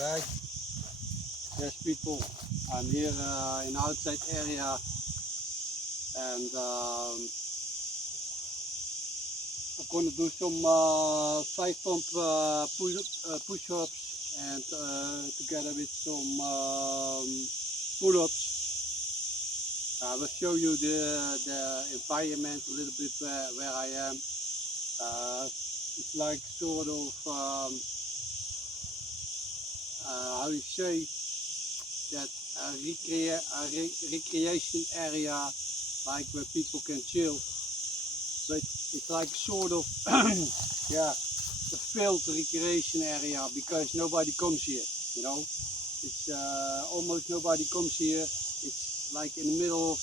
Alright, yes people, I'm here in the outside area and I'm gonna do some 5 pump push-ups and together with some pull-ups. I will show you the environment a little bit where I am. It's like sort of how you say that recreation area, like where people can chill, but it's like sort of yeah, a filled recreation area because nobody comes here, you know. It's almost nobody comes here. It's like in the middle of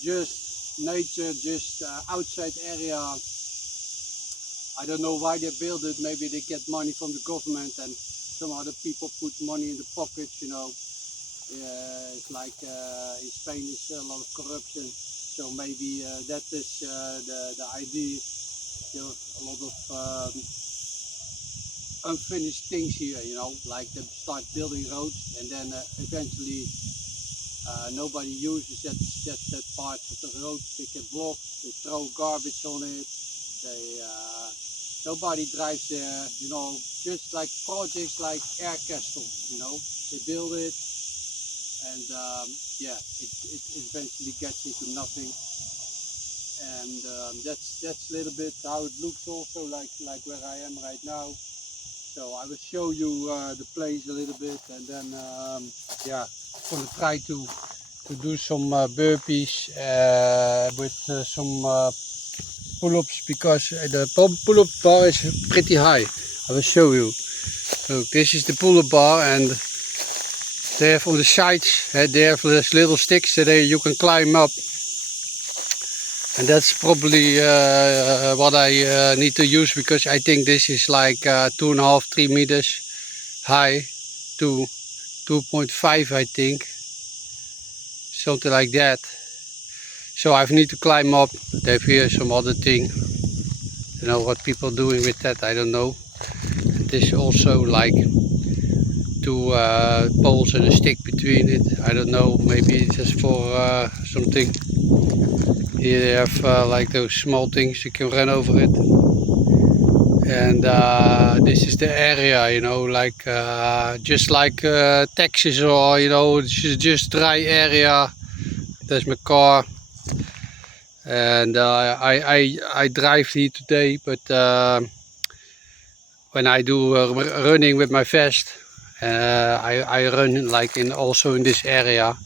just nature, just outside area. I don't know why they build it. Maybe they get money from the government and some other people put money in the pockets, you know. It's like in Spain is a lot of corruption, so maybe that is the idea. There are a lot of unfinished things here, you know, like they start building roads and then eventually nobody uses that part of the road. They get blocked, they throw garbage on it, they nobody drives there, you know, just like projects like Air Castle, you know, they build it and yeah, it eventually gets into nothing. And that's a little bit how it looks also, like where I am right now. So I will show you the place a little bit and then yeah, I'm going to try to do some burpees with some pull-ups because the pull-up bar is pretty high. I will show you. So this is the pull-up bar and they have on the sides, they have these little sticks that you can climb up. And that's probably what I need to use because I think this is like 2.5–3 meters high to 2.5 I think. Something like that. So I need to climb up. They have here some other thing. You know what people are doing with that, I don't know. And this also like 2 poles and a stick between it. I don't know, maybe it's just for something. Here they have like those small things you can run over it. And this is the area, you know, like just like Texas, or you know, it's just dry area. There's my car. And I drive here today, but when I do running with my vest, I run like also in this area.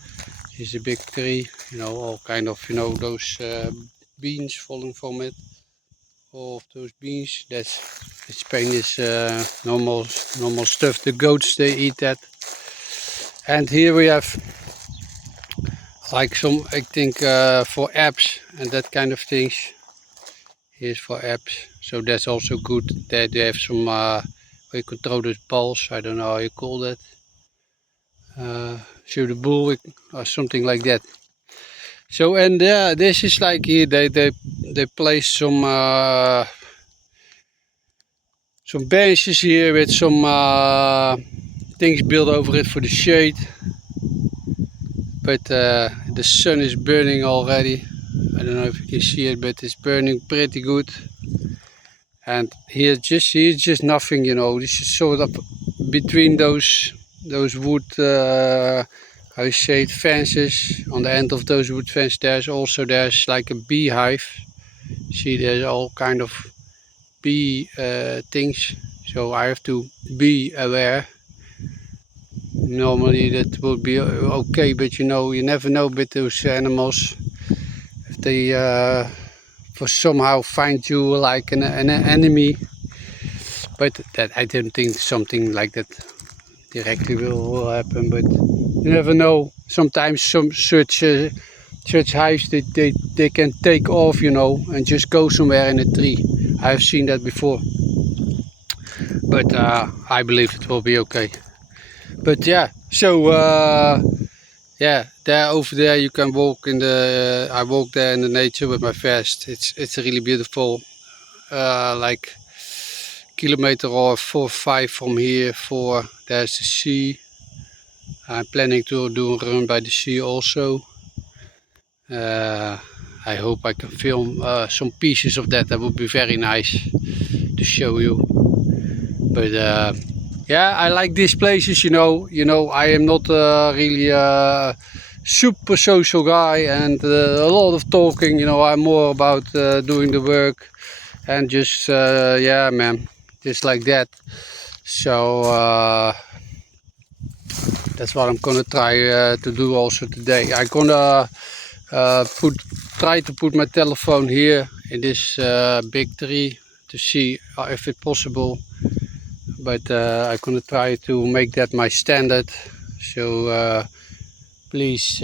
There's a big tree, you know, all kind of, you know, those beans falling from it. All of those beans, that's in Spain is normal stuff. The goats, they eat that. And here we have like some, I think for apps and that kind of things. Here's for apps, so that's also good. They have some where you control those balls. I don't know how you call that. Shoot a bull or something like that. So and this is like here they place some benches here with some things built over it for the shade. But the sun is burning already. I don't know if you can see it, but it's burning pretty good. And here's just nothing, you know. This is sort of between those wood, how you say it, fences. On the end of those wood fences, there's like a beehive. See, there's all kind of bee things. So I have to be aware. Normally that would be okay, but you know, you never know with those animals if they for somehow find you like an enemy. But that I don't think something like that directly will happen. But you never know. Sometimes some such hives they can take off, you know, and just go somewhere in a tree. I've seen that before. But I believe it will be okay. But yeah, so yeah, over there you can walk in the. I walk there in the nature with my vest. It's really beautiful. Like kilometer or 4 or 5 from here. There's the sea. I'm planning to do a run by the sea also. I hope I can film some pieces of that. That would be very nice to show you. But yeah, I like these places. You know, I am not really a super social guy and a lot of talking. You know, I'm more about doing the work and just yeah, man, just like that. So that's what I'm gonna try to do also today. I'm gonna try to put my telephone here in this big tree to see if it's possible. But I'm gonna try to make that my standard. So please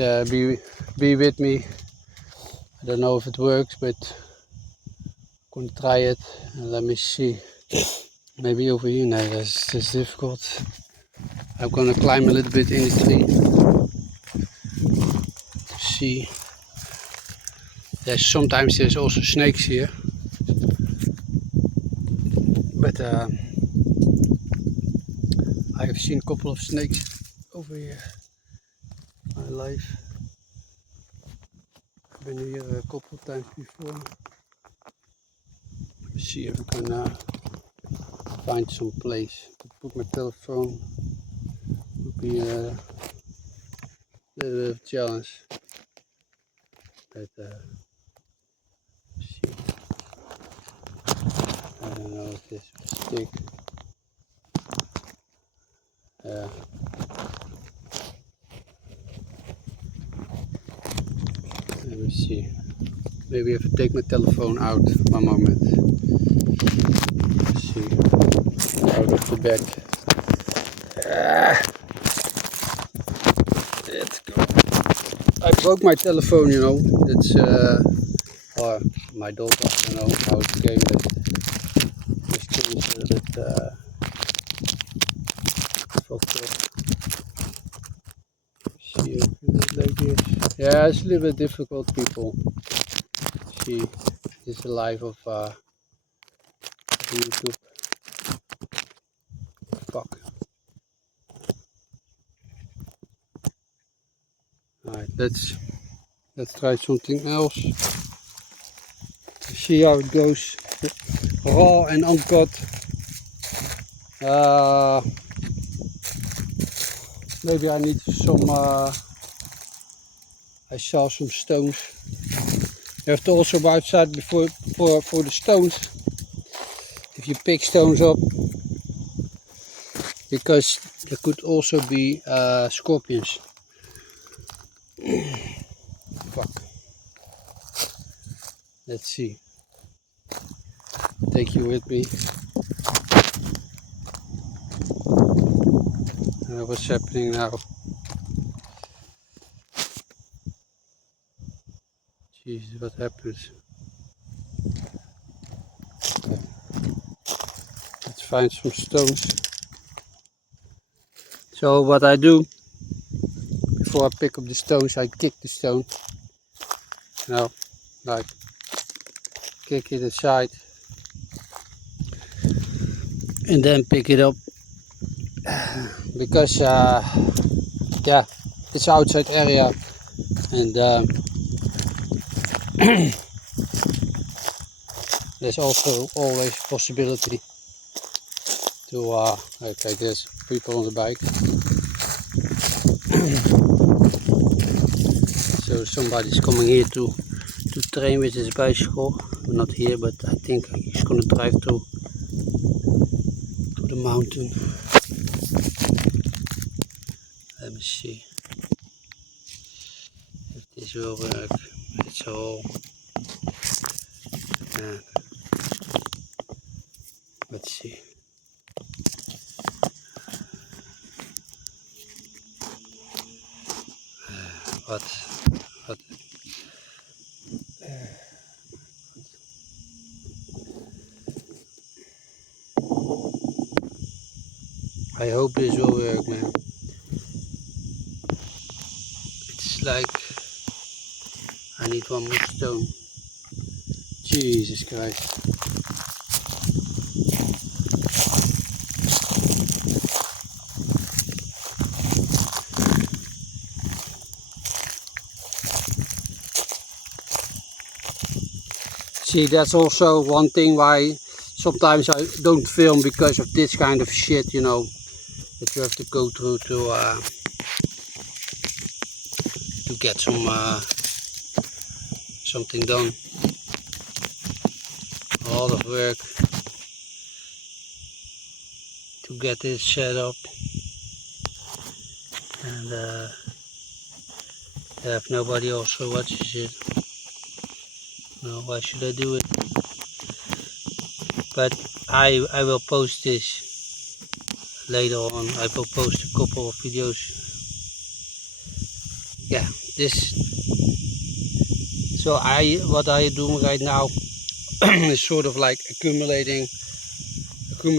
be with me. I don't know if it works, but I'm gonna try it. And let me see. Maybe over here. No, that's difficult. I'm gonna climb a little bit in the tree to see. Sometimes there's also snakes here, but I have seen a couple of snakes over here in my life. I've been here a couple of times before. Let's see if we can find some place to put my telephone. Would be a little bit of a challenge. But see. I don't know if this will stick. Let me see. Maybe if I take my telephone out, one moment. Let's see. Out of the bag. Let's go. I broke my telephone, you know. That's or my daughter. I don't know how it came, but this thing is a little bit fucked up. See if it like this. Yeah, it's a little bit difficult, people. See, this is the life of YouTube. Fuck. Alright, let's try something else. See how it goes. Raw and uncut. Maybe I need some. I saw some stones. You have to also go outside before for the stones. If you pick stones up, because there could also be scorpions. Fuck. Let's see. Take you with me. What's happening now? Jesus, what happens? Okay. Let's find some stones. So what I do before I pick up the stones, I kick the stone. You know, like kick it aside and then pick it up, because yeah, it's outside area, and there's also always possibility to okay, there's people on the bike. So somebody's coming here to train with his bicycle. Not here, but I think he's gonna drive to the mountain. Let me see if this will work. It's all. Let's see. What? I hope this will work, man. It's like I need one more stone. Jesus Christ. See, that's also one thing why sometimes I don't film, because of this kind of shit, you know, that you have to go through to get something done. A lot of work to get this set up, and if nobody also watches it, well, why should I do it? But I will post this later on. I will post a couple of videos. Yeah, this. So what I do right now is sort of like accumulating some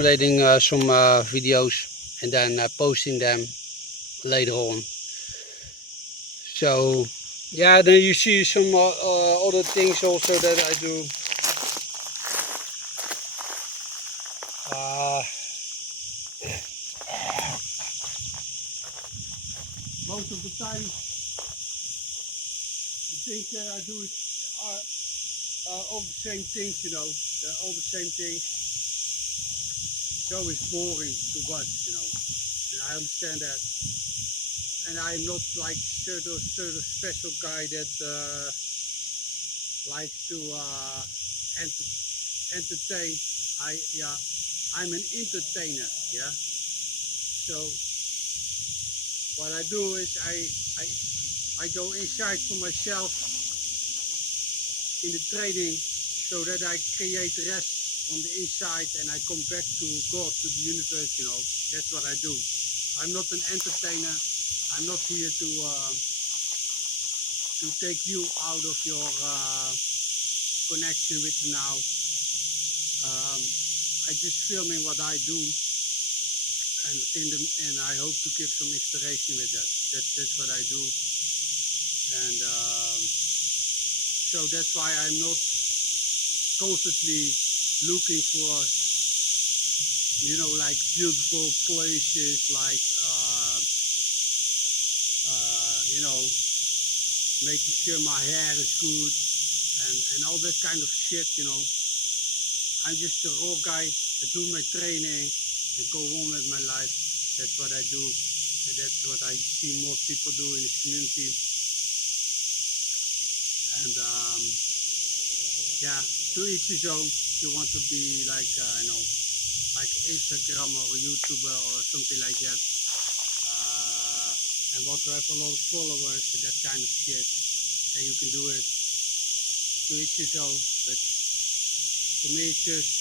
videos, and then posting them later on. So yeah, then you see some other things also that I do. Most of the time, the things that I do are all the same things, you know. They're all the same things. So it's boring to watch, you know. And I understand that. And I'm not like sort of special guy that likes to entertain. I'm an entertainer. Yeah. So what I do is I go inside for myself in the training, so that I create rest on the inside, and I come back to God, to the universe, you know. That's what I do. I'm not an entertainer. I'm not here to take you out of your connection with the now. I just filming what I do, and I hope to give some inspiration with that. That's what I do, and so that's why I'm not constantly looking for, you know, like beautiful places, like you know, making sure my hair is good and all that kind of shit, you know. I'm just a raw guy. I do my training and go on with my life. That's what I do, and that's what I see more people do in this community. And yeah, to each his own. If you want to be like, you know, like Instagram or YouTuber or something like that, and want to have a lot of followers and that kind of shit, then you can do it. To each his own. But for me, it's just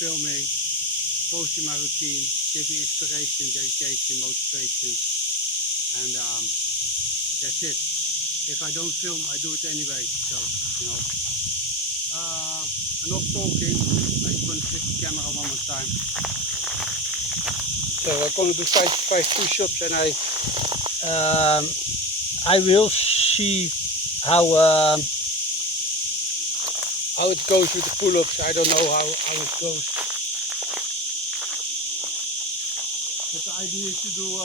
filming, posting my routine, giving inspiration, dedication, motivation, and that's it. If I don't film, I do it anyway. So, you know, enough talking. I'm going to set the camera one more time. So I'm going to do five push-ups, and I will see how it goes with the pull-ups. I don't know how it goes. But the idea is to do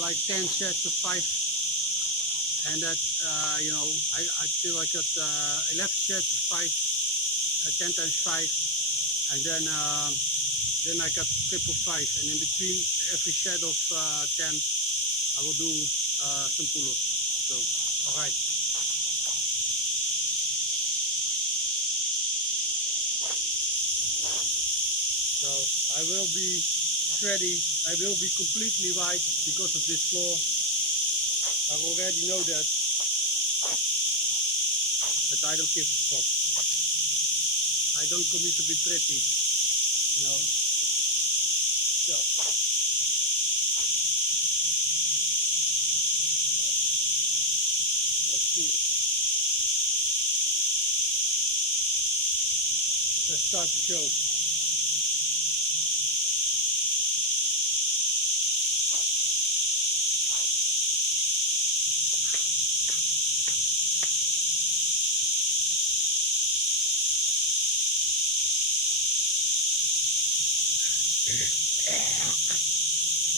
like 10 sets of 5, and that you know, I feel I got 11 sets of 5, 10 times 5, and then I got triple 5, and in between every set of 10, I will do some pull-ups. So, all right. So I will be sweaty. I will be completely white because of this floor. I already know that, but I don't give a fuck. I don't come here to be pretty, you know. So let's see. Let's start the show.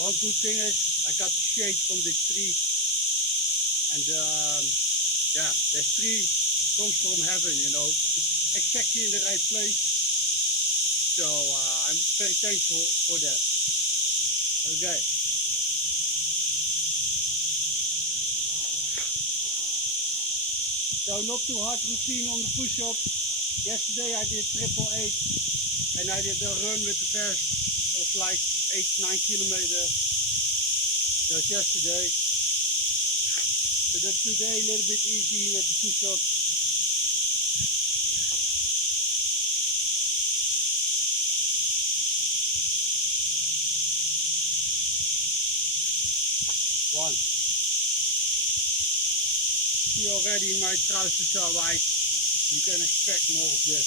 One good thing is I got the shade from this tree, and yeah, this tree comes from heaven, you know. exactly in the right place. So I'm very thankful for that. Okay. So not too hard routine on the push-up. Yesterday I did 888 and I did a run with the vest of like 8-9 kilometers. That's yesterday. So that's today a little bit easy with the push-up. One. See already my trousers are white. You can expect more of this.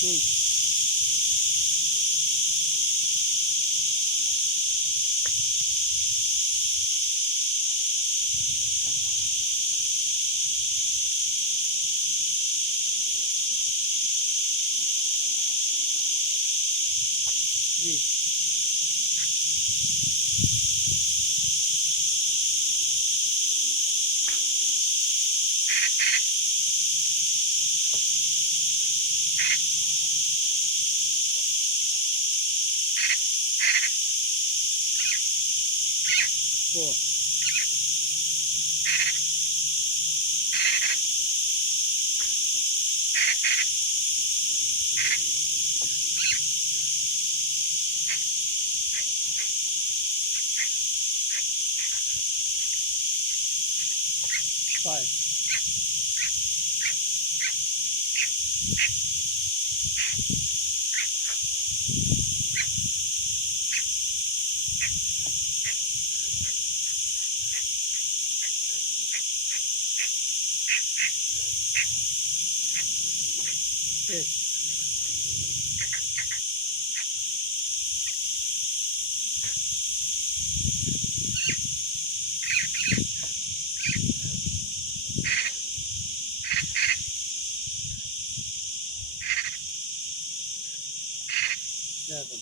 Two. 3. 4. 5. 6. 7.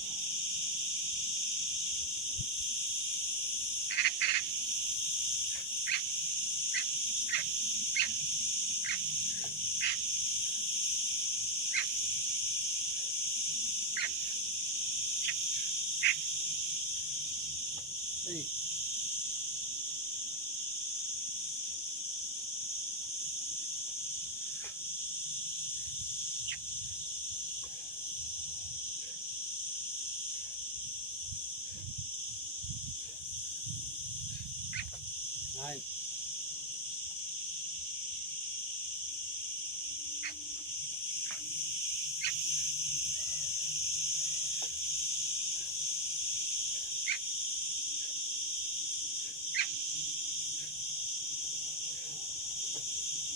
8. Nine.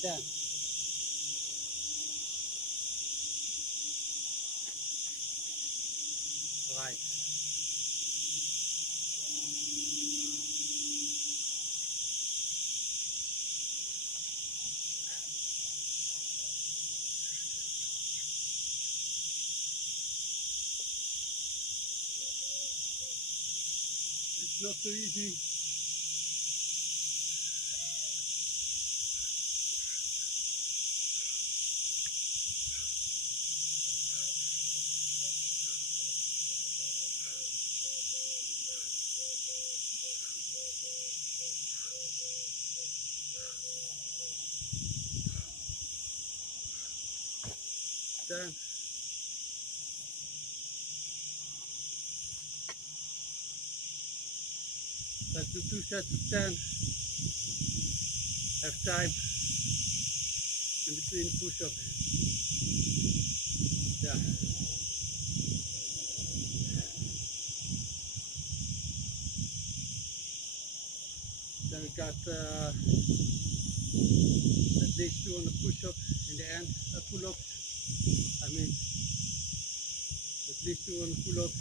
10. Right. It's not so easy. 10. Let's do 2 sets of 10. Have time in between push-ups. Yeah. Then we got at least 2 on the push-up in the end. Pull-ups. I mean, at least 2 on the pull-ups.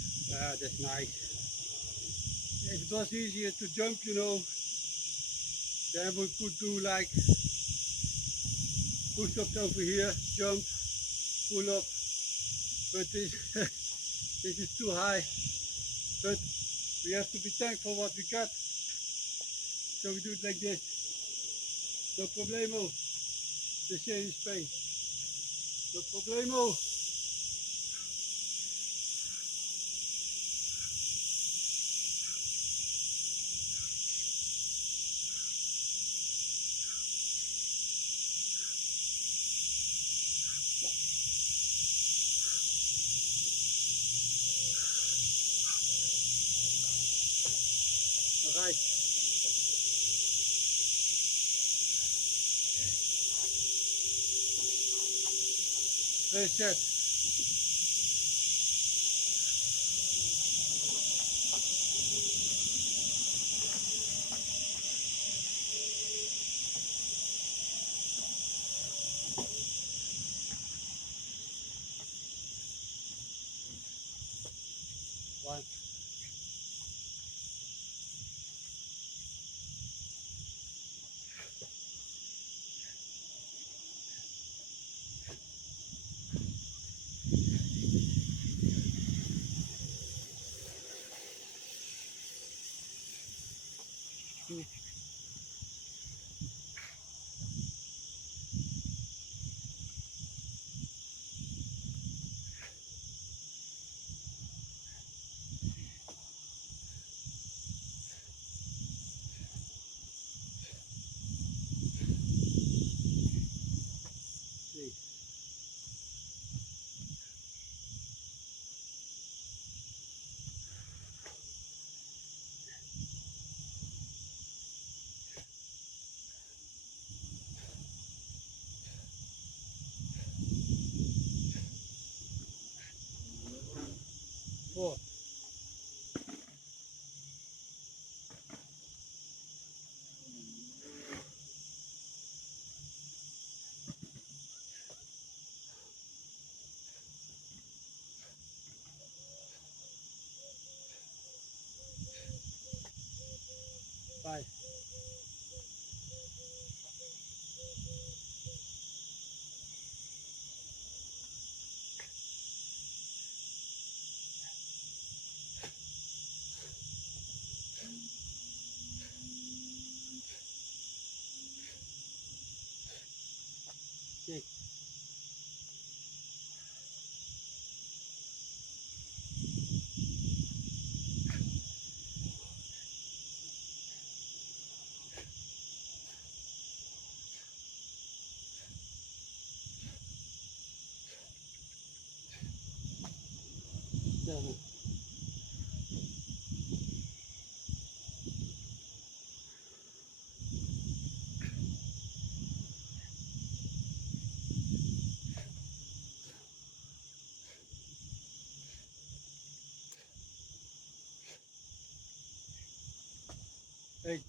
That's nice. If it was easier to jump, then we could do like push-ups over here, jump, pull-up, but this, this is too high. But we have to be thankful what we got. So we do it like this. No problemo. They say in Spain. No problemo. Alright. First set. One. 2. 3. 4. 5. 6. 7. 8.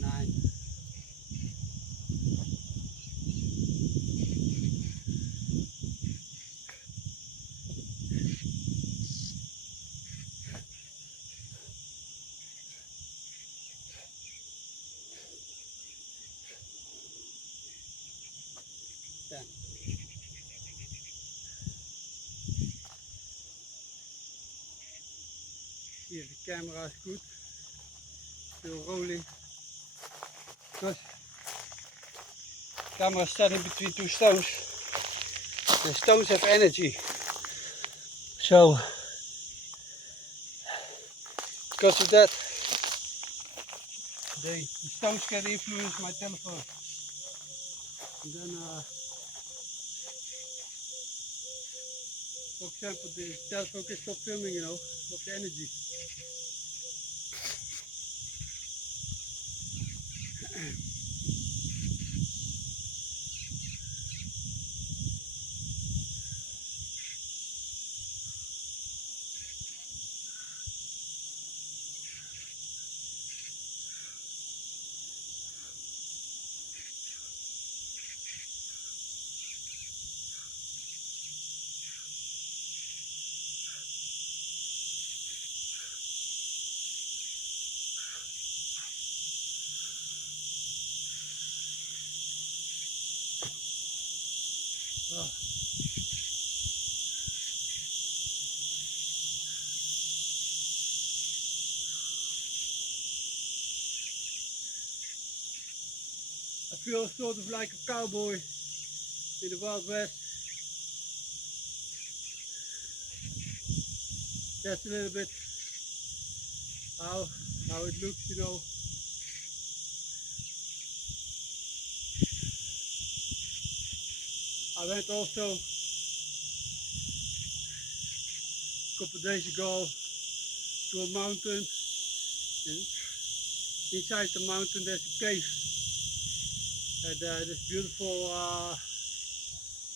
9. 10. See if the camera is good. Still rolling. Because camera is standing between 2 stones. The stones have energy. So because of that, the stones can influence my telephone. And then, for example, the telephone can stop filming, you know, of the energy. Oh, I feel sort of like a cowboy in the Wild West. That's a little bit how it looks, you know. I went also a couple of days ago to a mountain, and inside the mountain there's a cave, and it's beautiful.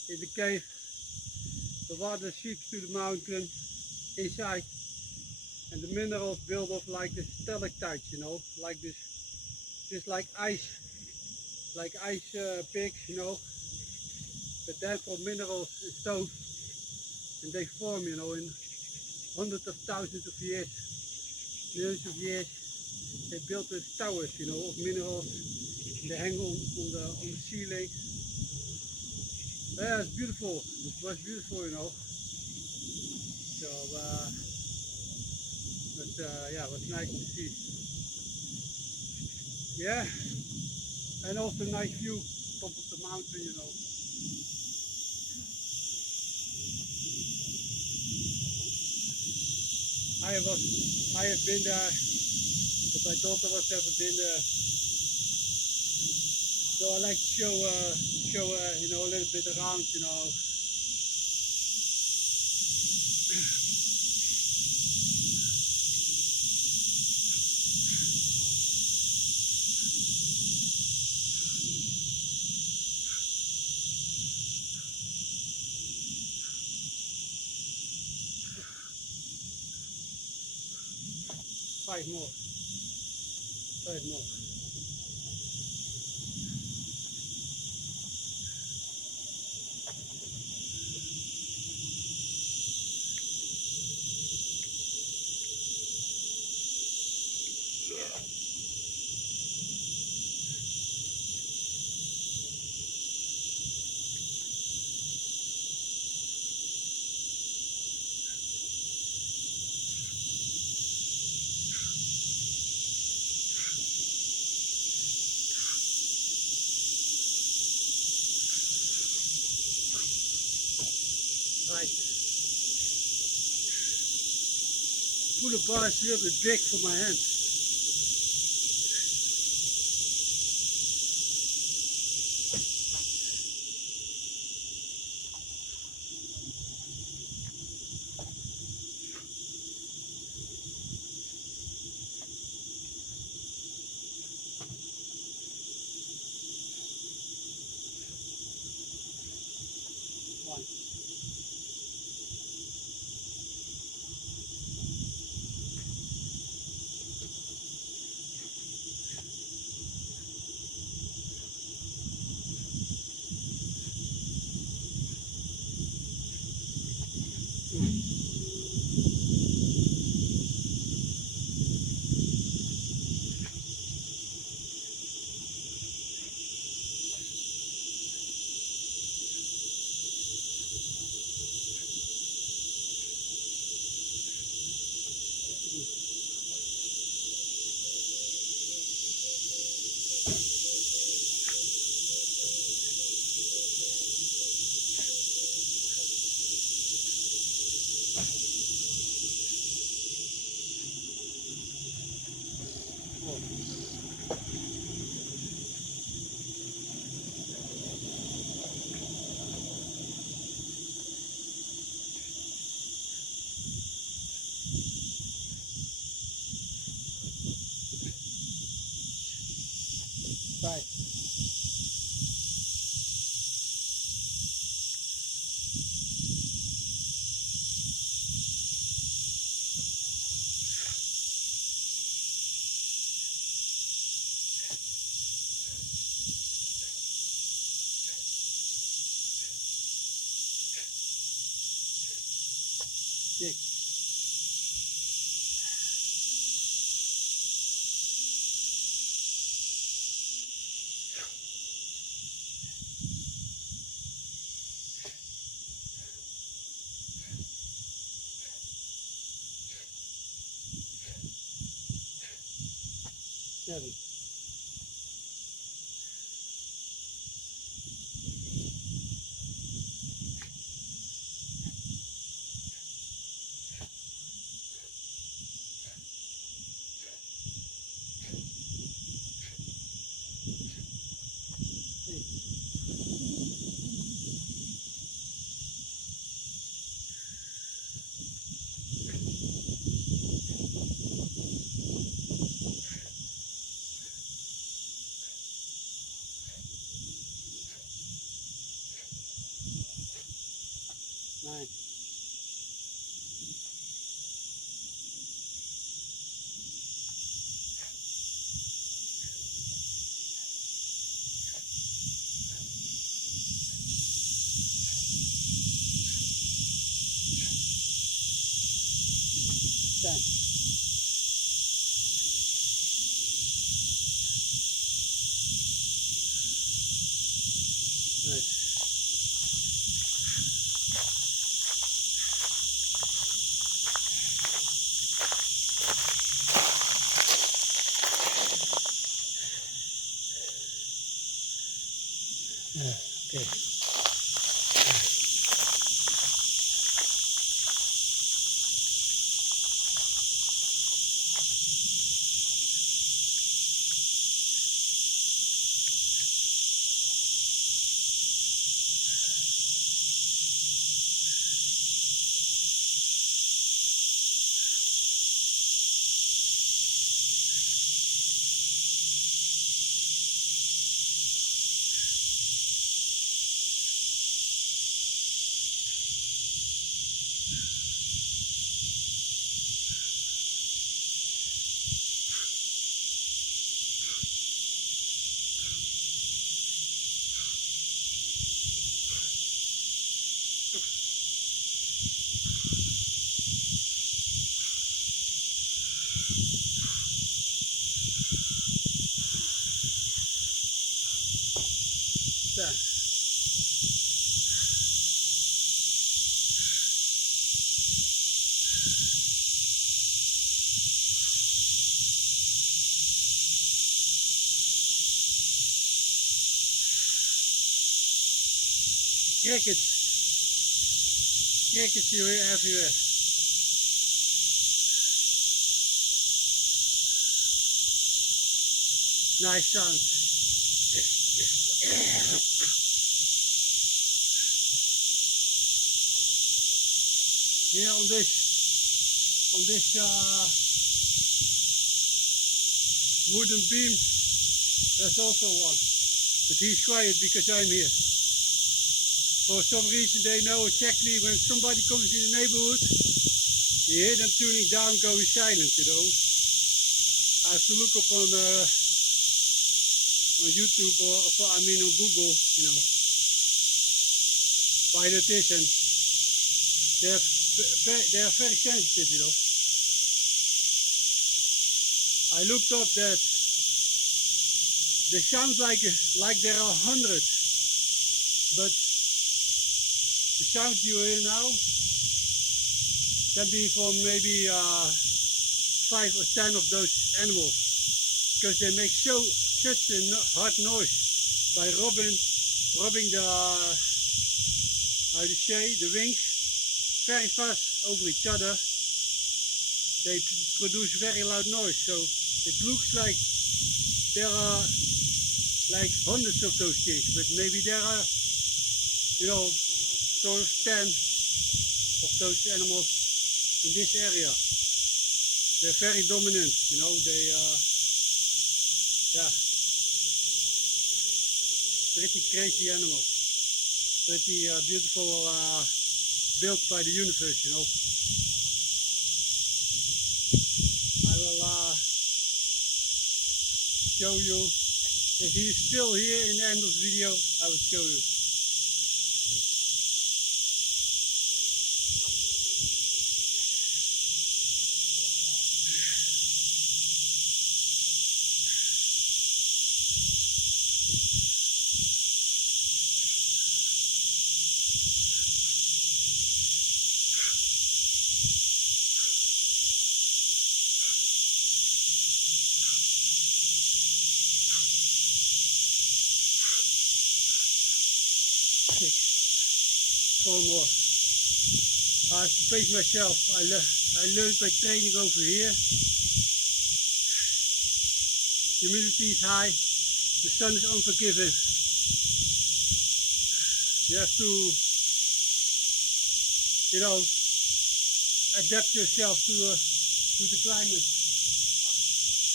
In the cave, the water seeps to the mountain inside, and the minerals build up like this stalactites, you know, like this, just like ice pigs, you know, but then for minerals and stones, and they form, you know, in hundreds of thousands of years, millions of years. They built these towers, you know, of minerals. They hang on the ceiling. Yeah, it's beautiful. It was beautiful, you know. So, yeah, it was nice to see. Yeah, and also nice view top of the mountain, you know. I have been there, but my daughter was never been there. So I like to show you know, a little bit around, you know. 5 more, 5 more. Right. Pull bar is really big for my hands. One. Four. Five. Six. 7. Nine. Ten. Right. Okay. Ten. Crickets you hear everywhere. Nice sound. Here on this wooden beam, there's also one, but he's quiet because I'm here. For some reason they know exactly when somebody comes in the neighborhood, you hear them tuning down, going silent, you know. I have to look up on YouTube or I mean on Google, you know, why that is, and they are very sensitive, you know. I looked up that they sound like there are 100, but the sound you hear now can be from maybe 5 or 10 of those animals, because they make such a hard noise by rubbing the how to say, the wings very fast over each other. They produce very loud noise, so it looks like there are like hundreds of those things, but maybe there are, you know, sort of 10 of those animals in this area. They're very dominant, you know. They yeah, pretty crazy animals, pretty beautiful, built by the universe, you know. I will show you, if he's still here in the end of the video, I will show you. 4 more. I have to pace myself. I learned by training over here. Humidity is high. The sun is unforgiving. You have to, adapt yourself to the climate.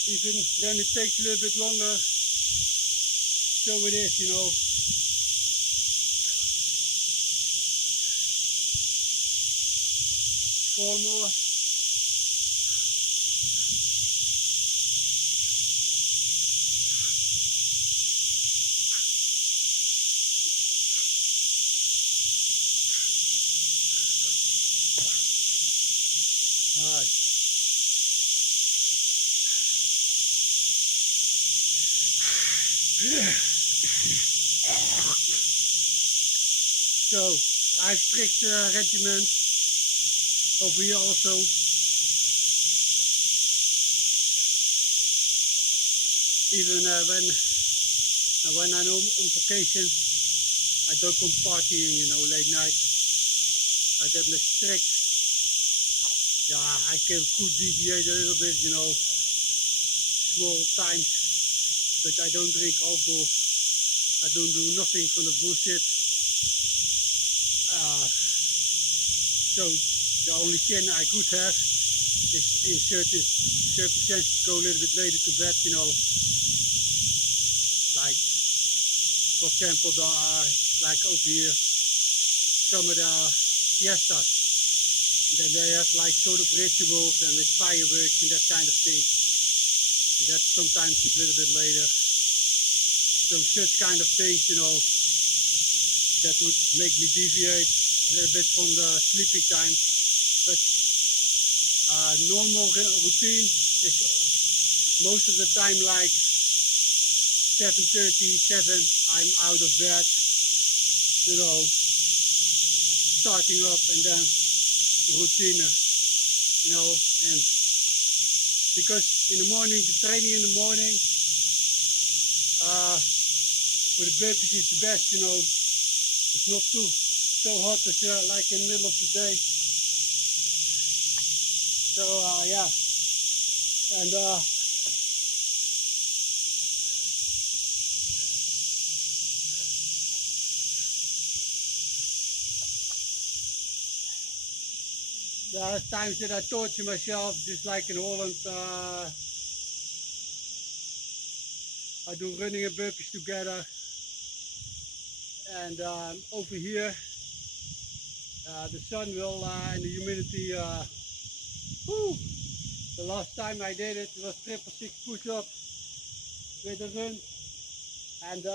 Even then it takes a little bit longer. So it is, 4 more. Alright. So, I have strict regimen over here also. Even when I'm on vacation, I don't come partying, late night. I get my strict. Yeah, I can could deviate a little bit, small times, but I don't drink alcohol. I don't do nothing from the bullshit. So the only sin I could have is in certain circumstances go a little bit later to bed, like for example there are, like over here, some of the fiestas. Then they have like sort of rituals and with fireworks and that kind of thing. And that sometimes is a little bit later. So such kind of things, that would make me deviate a little bit from the sleeping time. But normal routine is most of the time like 7:30, 7, I'm out of bed, starting up and then routine, and because in the morning, the training in the morning, for the burpees is the best, it's not so hot as like in the middle of the day. So yeah, and there are times that I torture myself, just like in Holland. I do running and burpees together, and over here the sun will and the humidity. The last time I did it was 666 push-ups with a run, and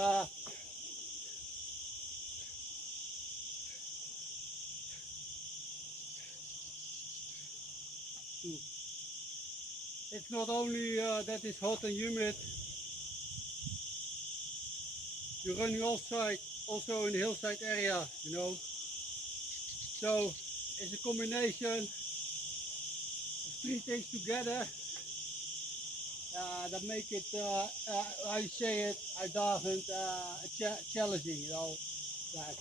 it's not only that it's hot and humid. You're running also in the hillside area, So it's a combination of 3 things together that make it, how you say it, uitdagend, challenging, like.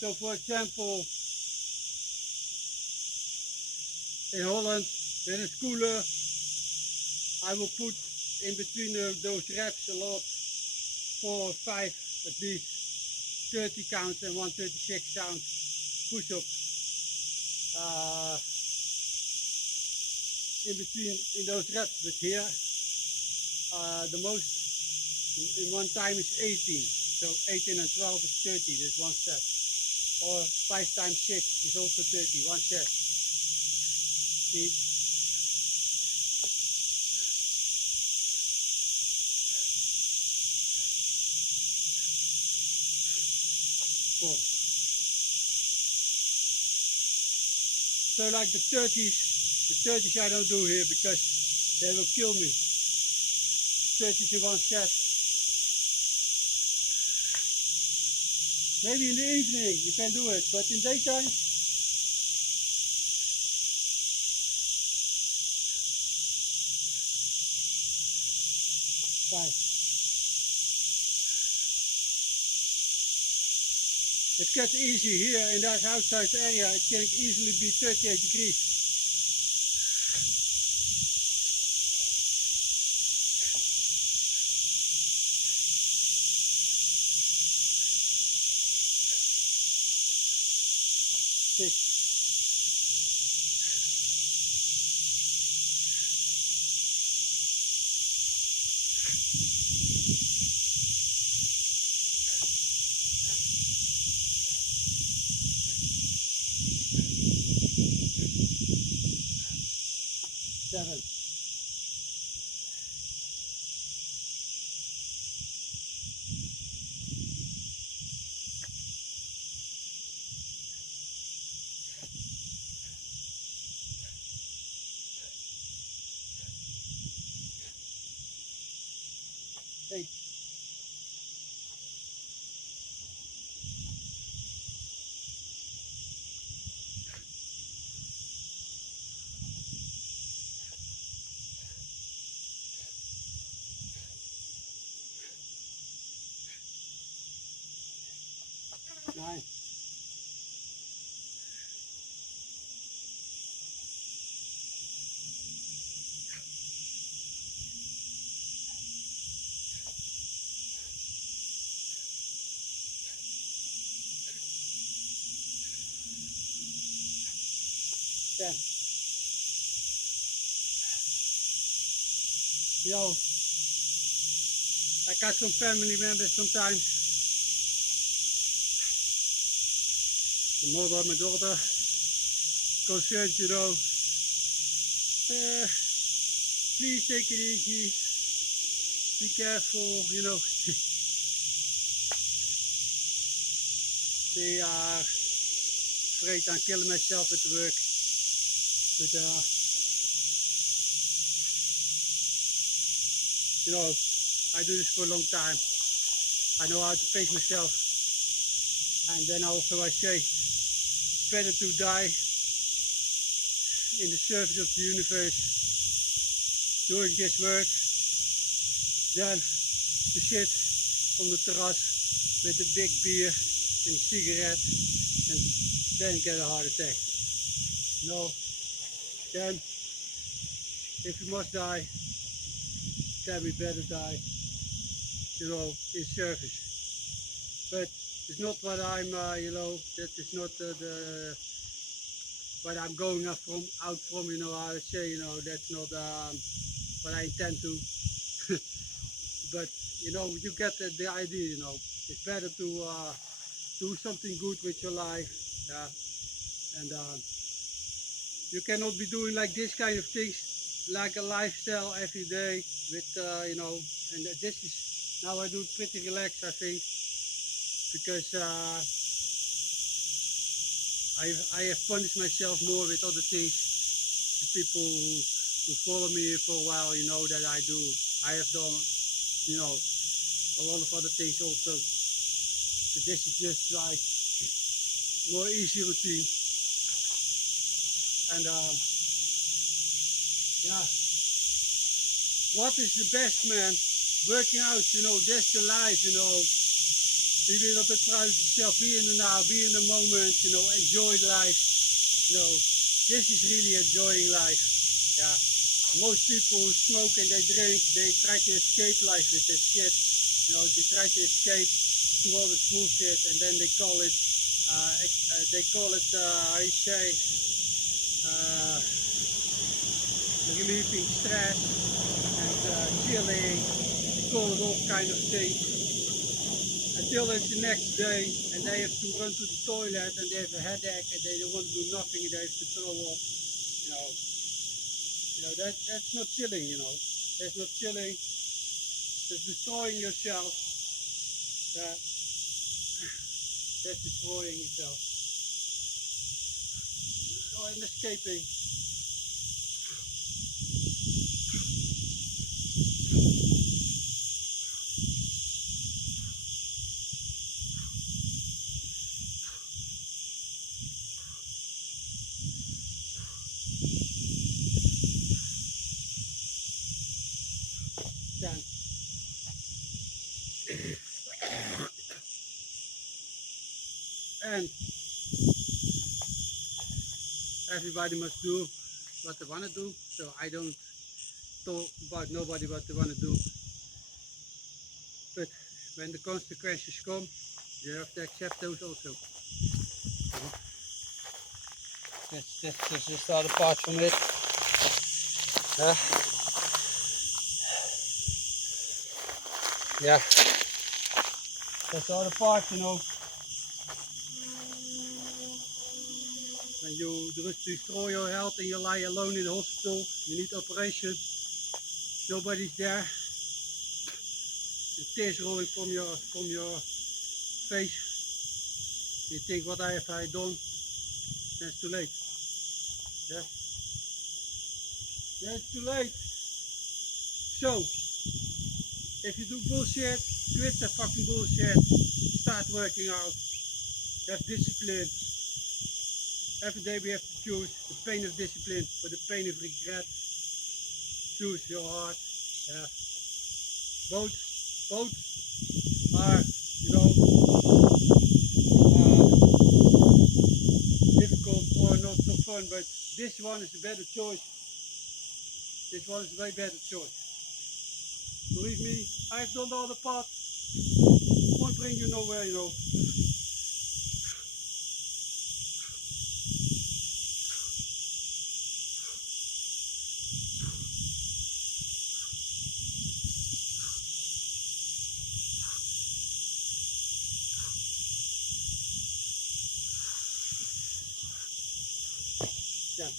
So for example, in Holland, in a schooler, I will put in between those reps a lot, 4 or 5 at least, 30 count and 136 count push-ups. In between in those reps, but here the most in one time is 18. So 18 and 12 is 30, that's one set. Or 5 times 6 is also 30, one set. See? Cool. So like the 30s I don't do here because they will kill me. 30s in one set. Maybe in the evening you can do it, but in daytime, Fine. It gets easy here in that outside area. It can easily be 38 degrees. Six. 7. 8. 9. 10. You know, I got some family members sometimes. My mother, my daughter, concerned, you know. Please take it easy. Be careful, you know. They are afraid I'm killing myself at work. But you know, I do this for a long time. I know how to pace myself. And then also I say, it's better to die in the service of the universe doing this work than to sit on the terrace with a big beer and a cigarette and then get a heart attack. No, then if you must die, then we better die, you know, in service. But it's not what I'm, you know, that is not what I'm going out from, you know, I would say, you know, that's not what I intend to. But, you know, you get the idea, you know. It's better to do something good with your life, yeah. And you cannot be doing like this kind of things, like a lifestyle every day with, you know, and this is, now I do it pretty relaxed, I think, because I have punished myself more with other things. The people who follow me for a while, you know that I have done, you know, a lot of other things also. So this is just like more easy routine. And yeah, what is the best, man? Working out, you know, that's the life, you know. Be weer op het truis yourself, be in the now, be in the moment, you know, enjoy life. You know, this is really enjoying life. Yeah. Most people who smoke and they drink, they try to escape life with that shit. You know, they try to escape to all this bullshit and then they call it, how you say, relieving stress and chilling, they call it all kind of things. Until it's the next day and they have to run to the toilet and they have a headache and they don't want to do nothing and they have to throw up. You know that's not chilling, you know. That's not chilling. That's destroying yourself. That's destroying yourself. Oh, I'm escaping. Ten. And everybody must do what they want to do. So I don't talk about nobody what they want to do. But when the consequences come, you have to accept those also. That's just the other part from it. Yeah, that's the other part, you know. When you destroy your health and you lie alone in the hospital, you need operation, nobody's there, the tears rolling from your face. You think, what have I done? Then it's too late. Yeah, then it's too late. So, if you do bullshit, quit the fucking bullshit. Start working out. Have discipline. Every day we have to choose the pain of discipline or the pain of regret. Choose your heart. Yeah. Both are, you know, difficult or not so fun, but this one is a better choice. This one is a way better choice. Believe me, I've done the other part. Won't bring you nowhere, you know. Yeah.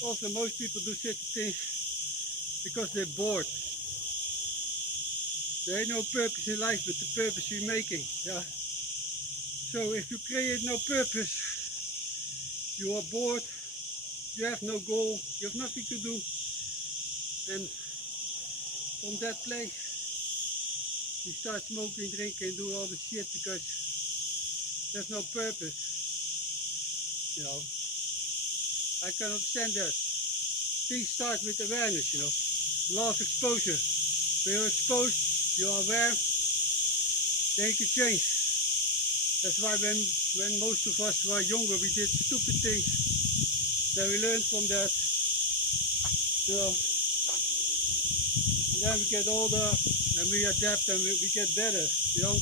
Also, most people do certain things because they're bored. There ain't no purpose in life but the purpose we're making. Yeah. So if you create no purpose, you are bored, you have no goal, you have nothing to do, and from that place you start smoking, drinking, do all the shit because there's no purpose. You know, I can understand that. Things start with awareness, you know. Law of exposure. When you're exposed, you're aware, then you can change. That's why when most of us were younger, we did stupid things. Then we learned from that. You know, and then we get older and we adapt and we get better. You know,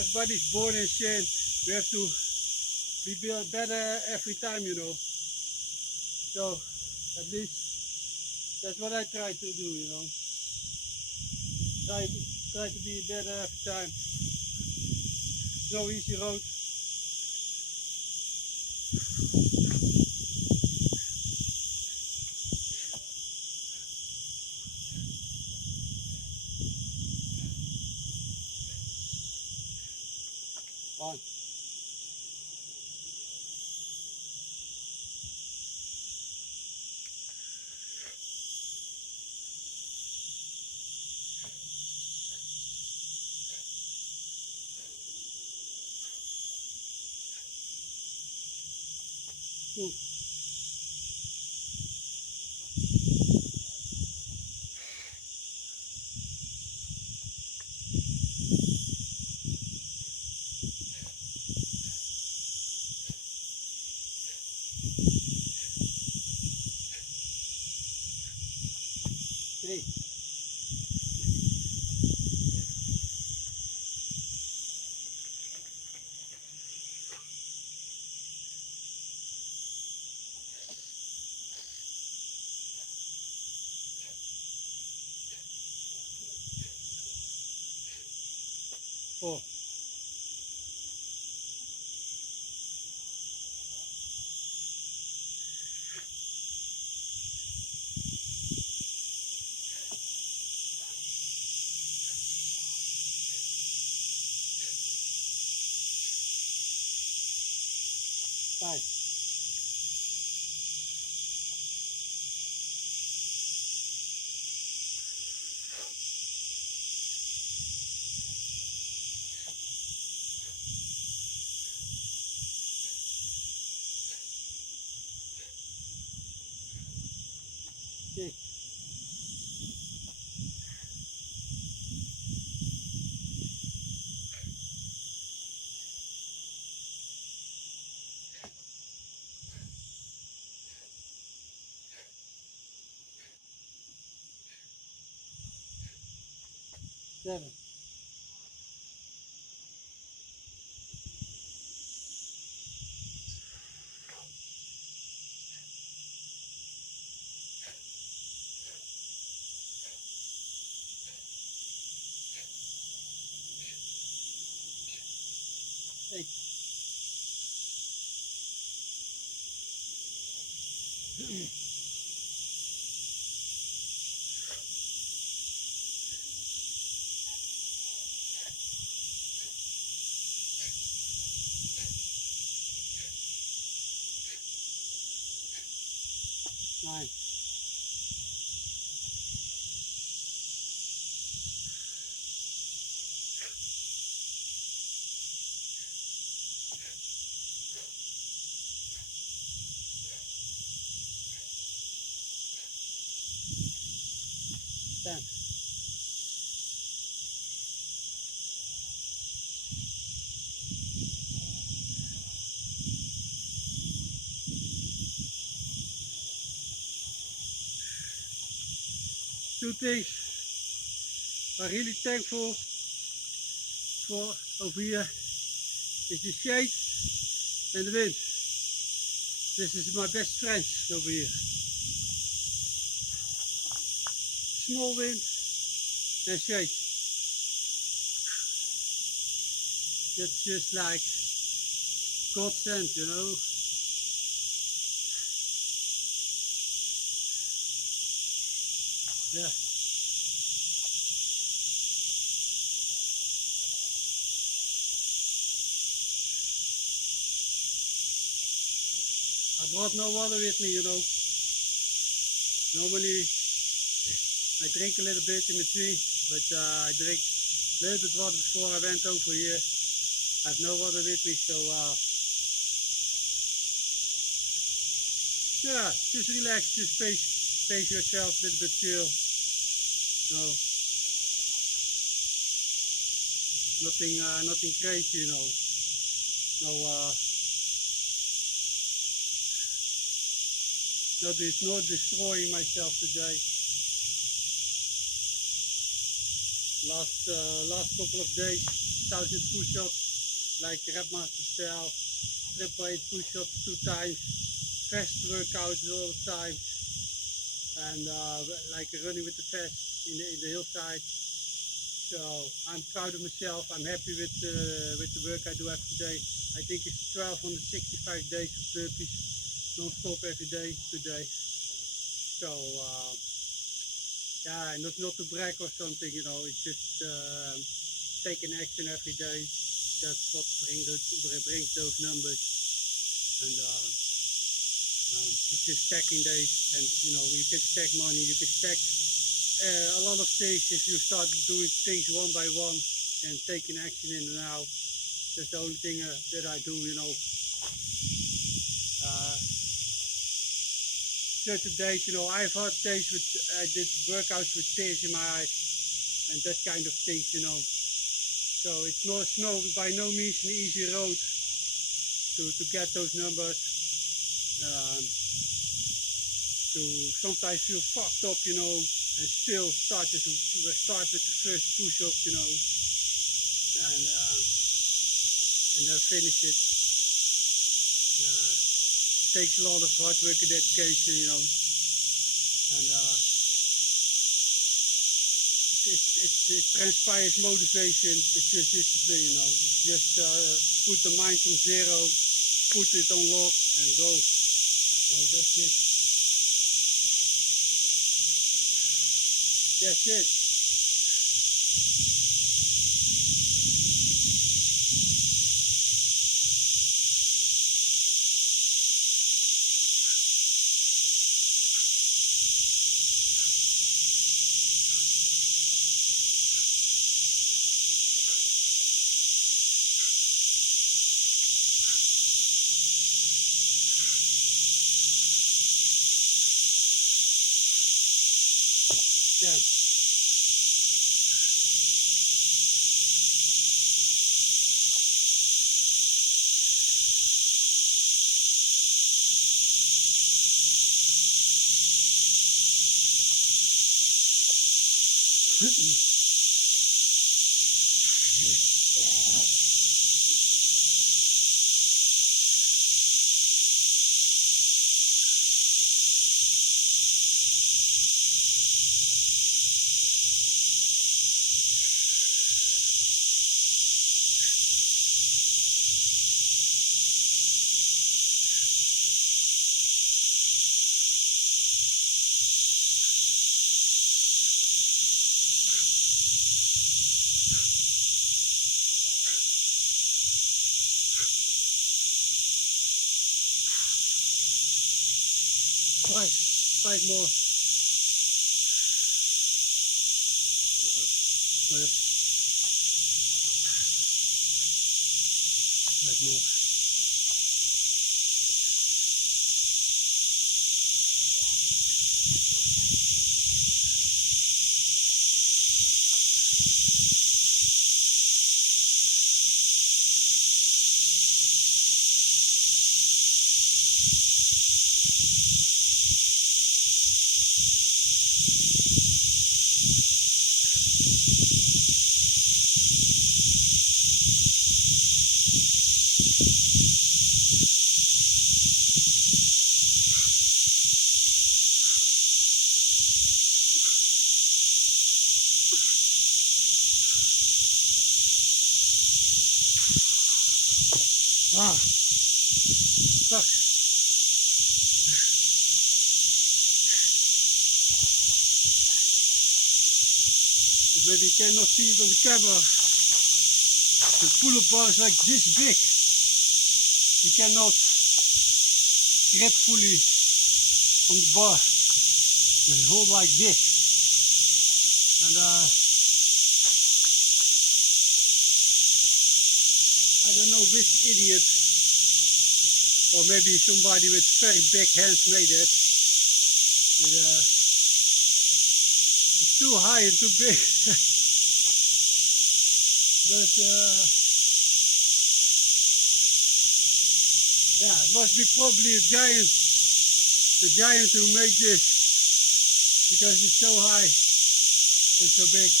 everybody's born in sin. We have to be better every time, you know. So at least that's what I try to do, you know. Try to be better every time. No easy road. One. 2. 3. 4. 5. 6, 7, 8, 9, 10. Two things I'm really thankful for over here is the shade and the wind. This is my best friends over here. Small wind and shade. That's just like God sent, you know. Yeah. I brought no water with me, you know. Normally I drink a little bit in between, but I drink a little bit water before I went over here. I have no water with me, so yeah, just relax, just pace yourself, a little bit chill. No, nothing crazy, you know. No, not destroying myself today. Last couple of days, 1,000 push-ups, like rep master style, 888 push-ups 2 times, fast workouts all the time, and like running with the fast in the hillside. So I'm proud of myself. I'm happy with the work I do every day. I think it's 1,265 days of burpees, non-stop every day today. So yeah, not to brag or something, you know. It's just taking action every day. That's what brings those numbers. And it's just stacking days, and you know, you can stack money, you can stack a lot of things if you start doing things one by one and taking action in and out. That's the only thing that I do, you know. Certain days, you know, I've had days with I did workouts with tears in my eyes and that kind of things, you know. So it's by no means an easy road to get those numbers. To sometimes feel fucked up, you know, and still start with the first push-up, you know, and then finish it. Takes a lot of hard work and dedication, you know, and it transpires motivation. It's just discipline, you know. It's just put the mind on zero, put it on lock, and go. Oh, that's it. That's it. 10. Five more. Yes. 5 more. Ah, fuck. Maybe you cannot see it on the camera. The pull-up bar is like this big. You cannot grip fully on the bar. You hold like this. And I don't know which idiot, or maybe somebody with very big hands made it. But, it's too high and too big. But yeah, it must be probably a giant, the giant who made this, because it's so high and so big.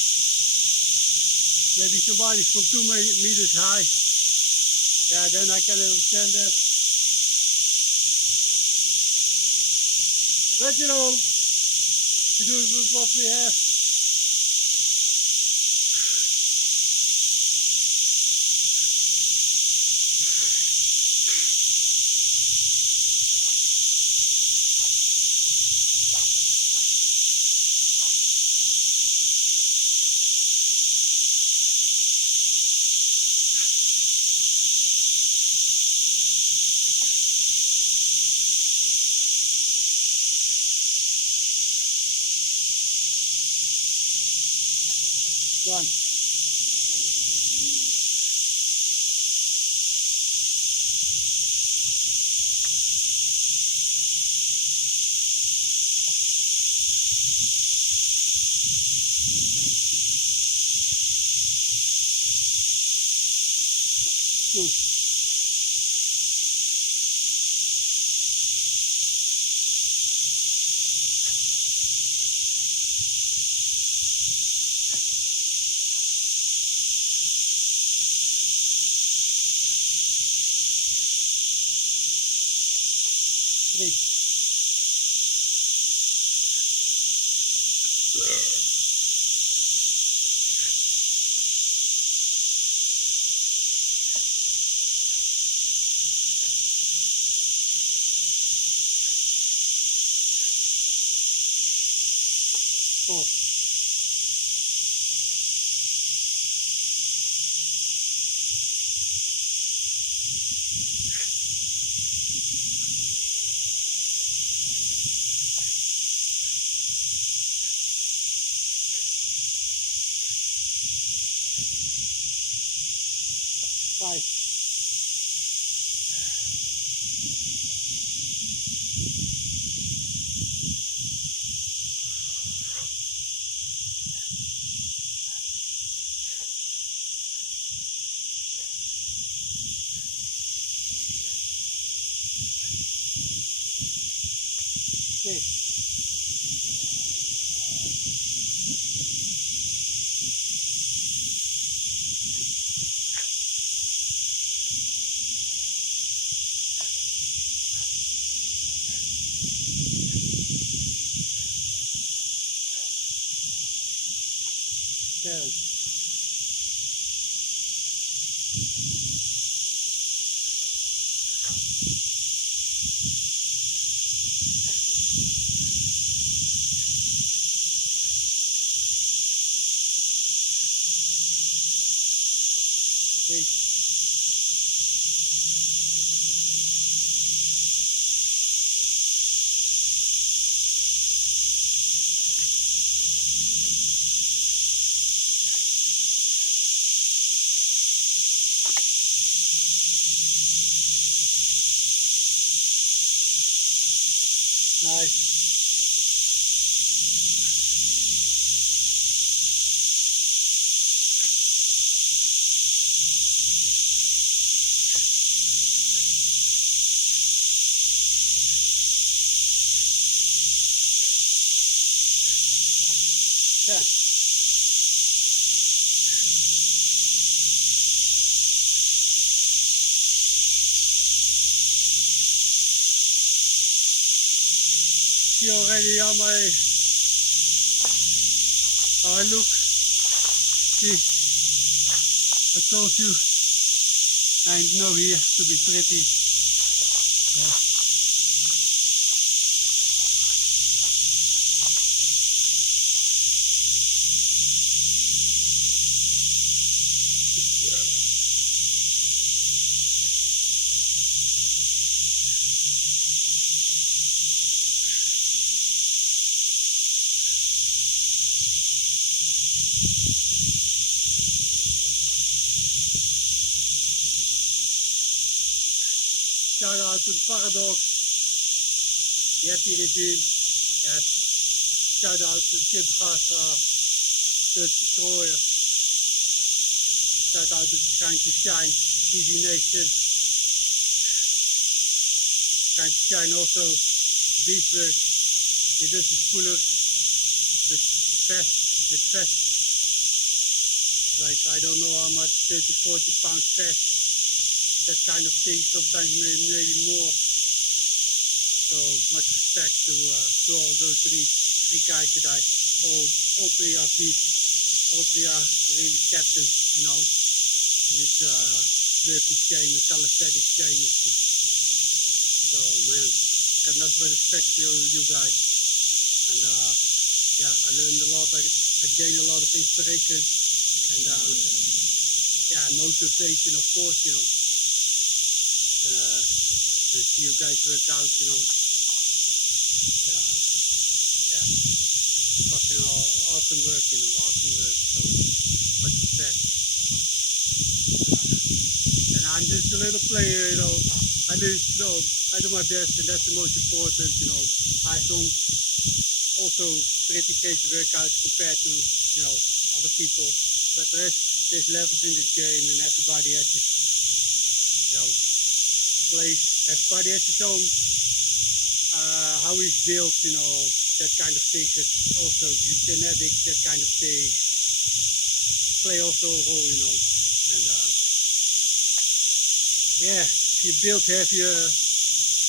Maybe somebody's from 2 meters high. Yeah, then I can understand that. But you know, we do it with what we have. One. 2. 3. 4. 5. 6. Okay. Yeah. Okay. Nice. Yeah. See already how I look. See, I told you I know here to be pretty. Yeah. Shout out to the Paradox, Yeti regime. Yes. Shout out to Chip Gasa, Dutch Destroyer. Shout out to the Trying to Shine, TV Nation. Trying to Shine also, Beastwork. He does his pull-ups with vests. Like, I don't know how much, 30, 40 pound vest. That kind of thing, sometimes maybe more. So much respect to all those three guys that all three are beasts, all three are really captains, you know, in this burpees game and calisthenics game. So man, I got nothing but respect for you guys, and yeah, I learned a lot. I gained a lot of inspiration, and yeah, motivation, of course, you know. I see you guys work out, you know. Yeah, fucking awesome work, you know, awesome work. So much respect. And I'm just a little player, you know. I do my best, and that's the most important, you know. I've done also pretty crazy workouts compared to, you know, other people. But there's levels in this game, and everybody has his, you know, place. Everybody has his own how he's built, you know, that kind of thing. Also genetics, that kind of thing play also a role, you know. And yeah, if you build heavier,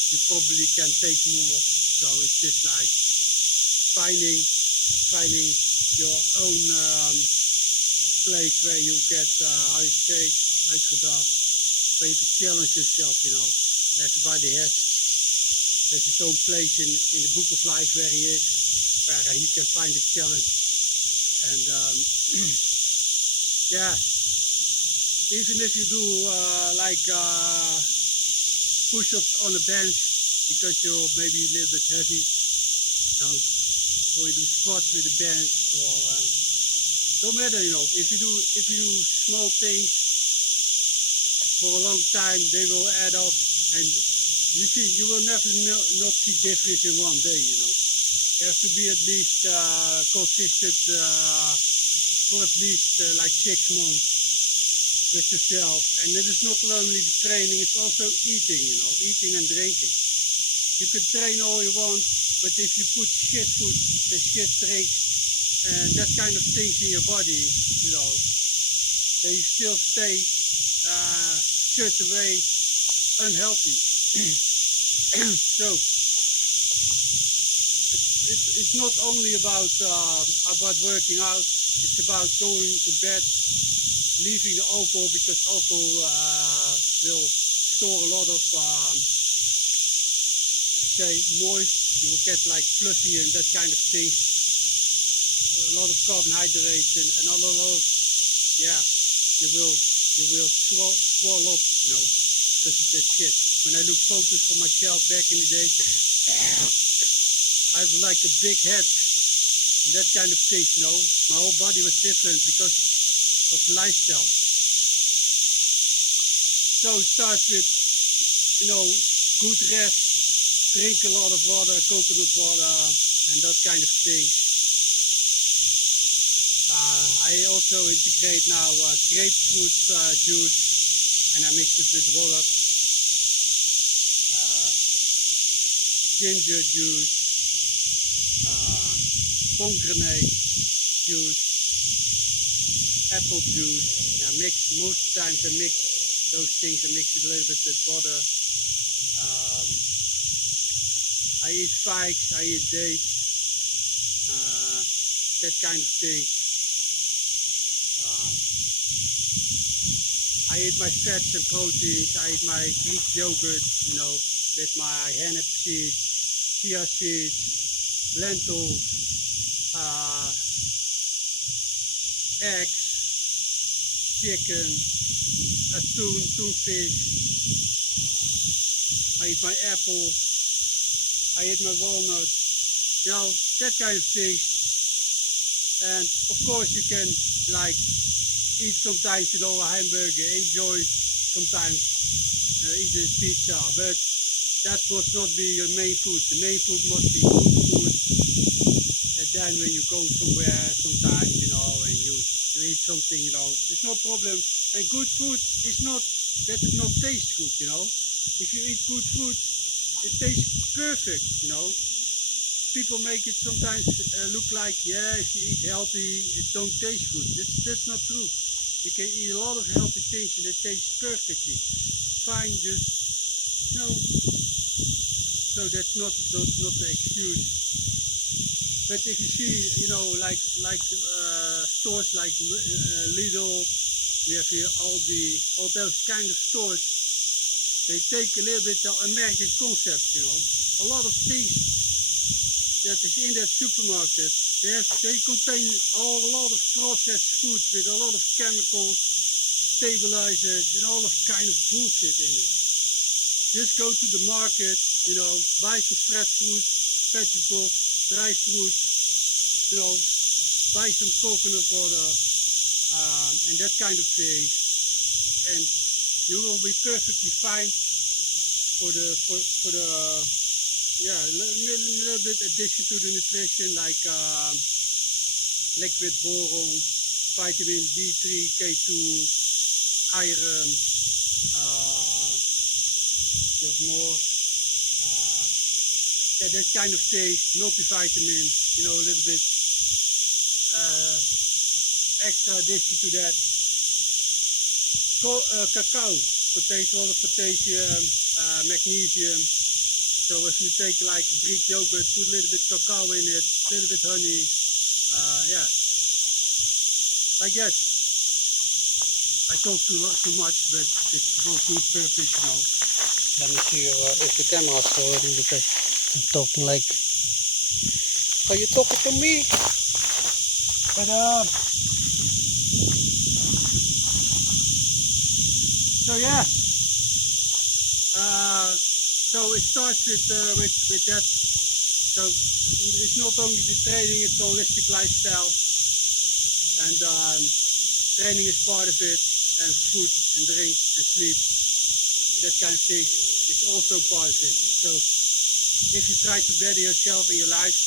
you probably can take more. So it's just like finding your own place where you get how you say uitgedaagd, where you can challenge yourself, you know. And everybody has his own place in the book of life where he is, where he can find a challenge. And yeah, even if you do like push-ups on the bench because you're maybe a little bit heavy, you know, or you do squats with the bench, or don't matter, you know. If you do small things for a long time, they will add up, and you will never not see difference in one day, you know. You have to be at least consistent for at least like 6 months with yourself. And it is not only the training, it's also eating, you know, eating and drinking. You can train all you want, but if you put shit food and shit drink and that kind of things in your body, you know, then you still stay certain way unhealthy. So it's not only about working out. It's about going to bed, leaving the alcohol, because alcohol will store a lot of say moist. You will get like fluffy and that kind of things. A lot of carbohydrates and a lot of, yeah, you will swell up, you know, because of that shit. When I look photos for myself back in the day, I have like a big head, and that kind of thing, you know. My whole body was different because of the lifestyle. So it starts with, you know, good rest, drink a lot of water, coconut water, and that kind of thing. I also integrate now grapefruit juice, and I mix it with water. Ginger juice, pomegranate juice, apple juice. I mix, most times I mix those things. I mix it a little bit with water. I eat figs, I eat dates, that kind of thing. I eat my fats and proteins. I eat my Greek yogurt, you know, with my hennep seeds, chia seeds, lentils, eggs, chicken, tuna fish. I eat my apple. I eat my walnuts. You know, that kind of thing. And of course you can like eat sometimes, you know, a hamburger, enjoy sometimes eat a pizza, but that must not be your main food. The main food must be good food. And then when you go somewhere sometimes, you know, and you eat something, you know, there's no problem. And good food is not, that does not taste good, you know. If you eat good food, it tastes perfect, you know. People make it sometimes look like, yeah, if you eat healthy, it don't taste good. That's not true. You can eat a lot of healthy things and it tastes perfectly fine, just, you know. So that's not the excuse. But if you see, you know, like stores like Lidl, we have here all those kind of stores, they take a little bit the American concept, you know. A lot of things that is in that supermarket, they contain a lot of processed foods with a lot of chemicals, stabilizers, and all of kind of bullshit in it. Just go to the market, you know, buy some fresh fruits, vegetables, dry fruits, you know, buy some coconut water, and that kind of thing, and you will be perfectly fine for the yeah, a little bit addition to the nutrition, like liquid boron, vitamin D3, K2, iron, there's more, yeah, that kind of things, multivitamin, you know, a little bit extra addition to that. Cacao contains a lot of potassium, magnesium. So if you take like a Greek yogurt, put a little bit cacao in it, a little bit honey, yeah, like that. I talk too much, but it's for good purpose, you know. Let me see if the camera's recording, because I'm talking like, are you talking to me? But so yeah. So it starts with that. So it's not only the training, it's holistic lifestyle, and training is part of it, and food and drink and sleep, that kind of thing is also part of it. So if you try to better yourself in your life,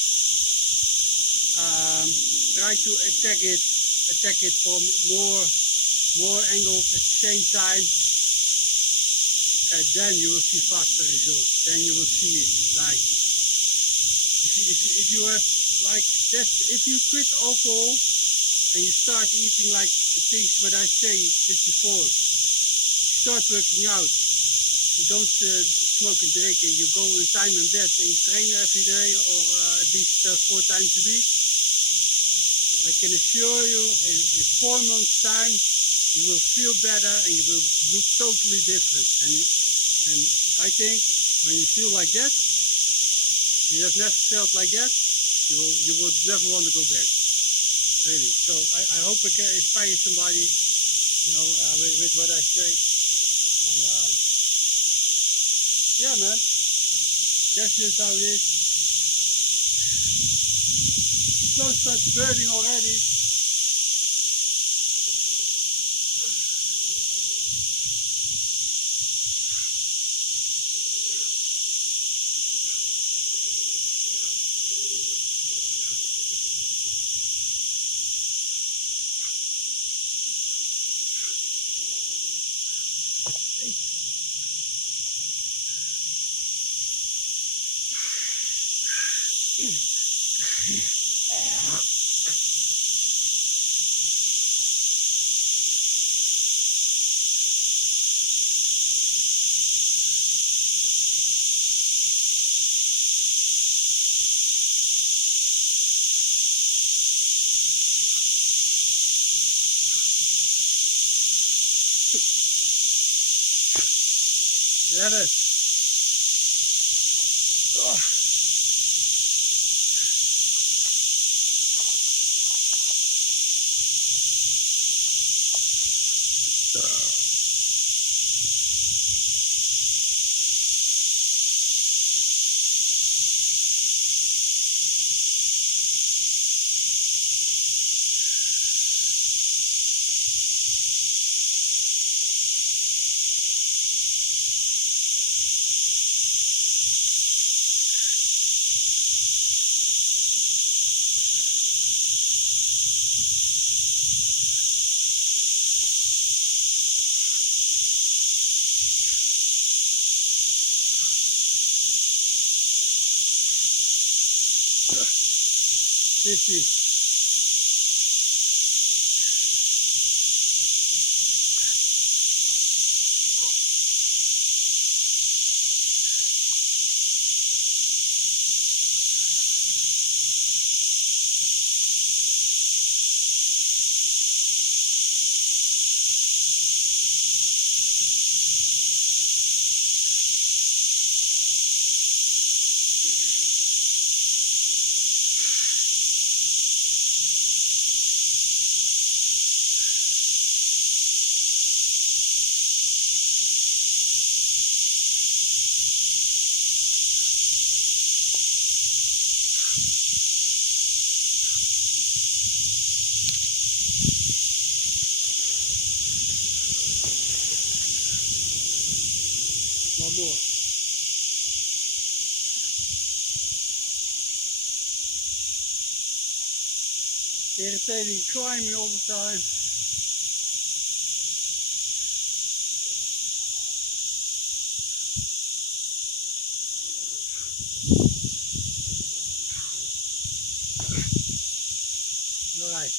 try to attack it from more angles at the same time. then you will see faster results. Then you will see, like, if you have, like, that, if you quit alcohol and you start eating like the things what I say just before, start working out, you don't smoke and drink, and you go in time in bed and you train every day, or at least 4 times a week, I can assure you in 4 months time you will feel better and you will look totally different. And I think when you feel like that, you have never felt like that, you will never want to go back. Really. So I hope I can inspire somebody, with what I say. And yeah, man, that's just how it is. The sun starts burning already. Love it. Oh. Fishy. One more. Irritating, crying me all the time. All right.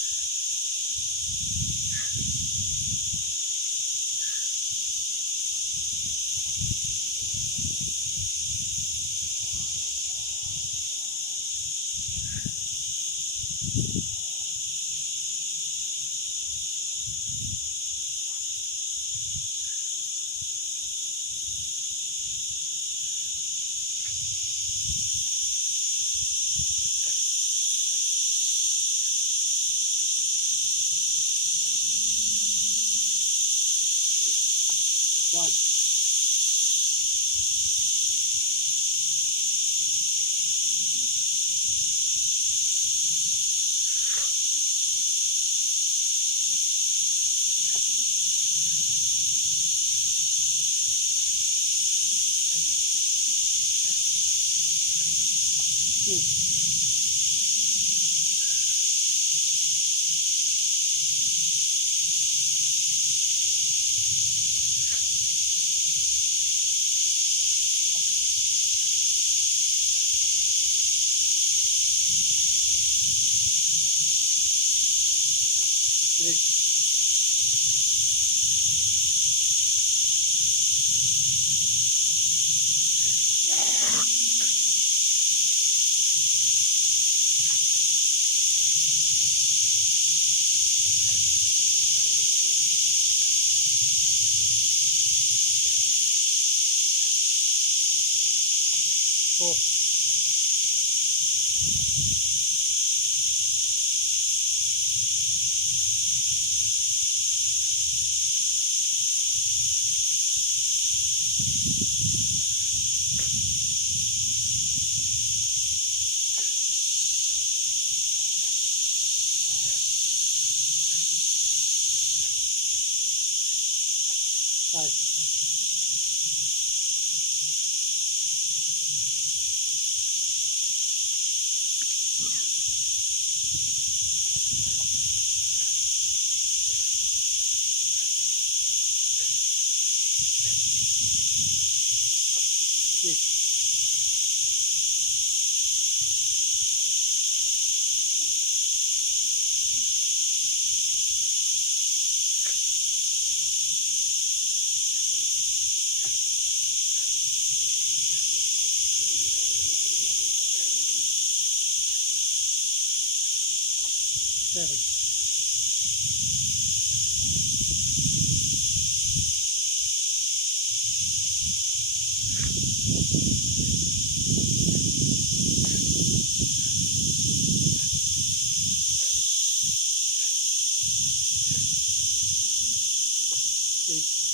6. Oh. Five. 6. 7. 8.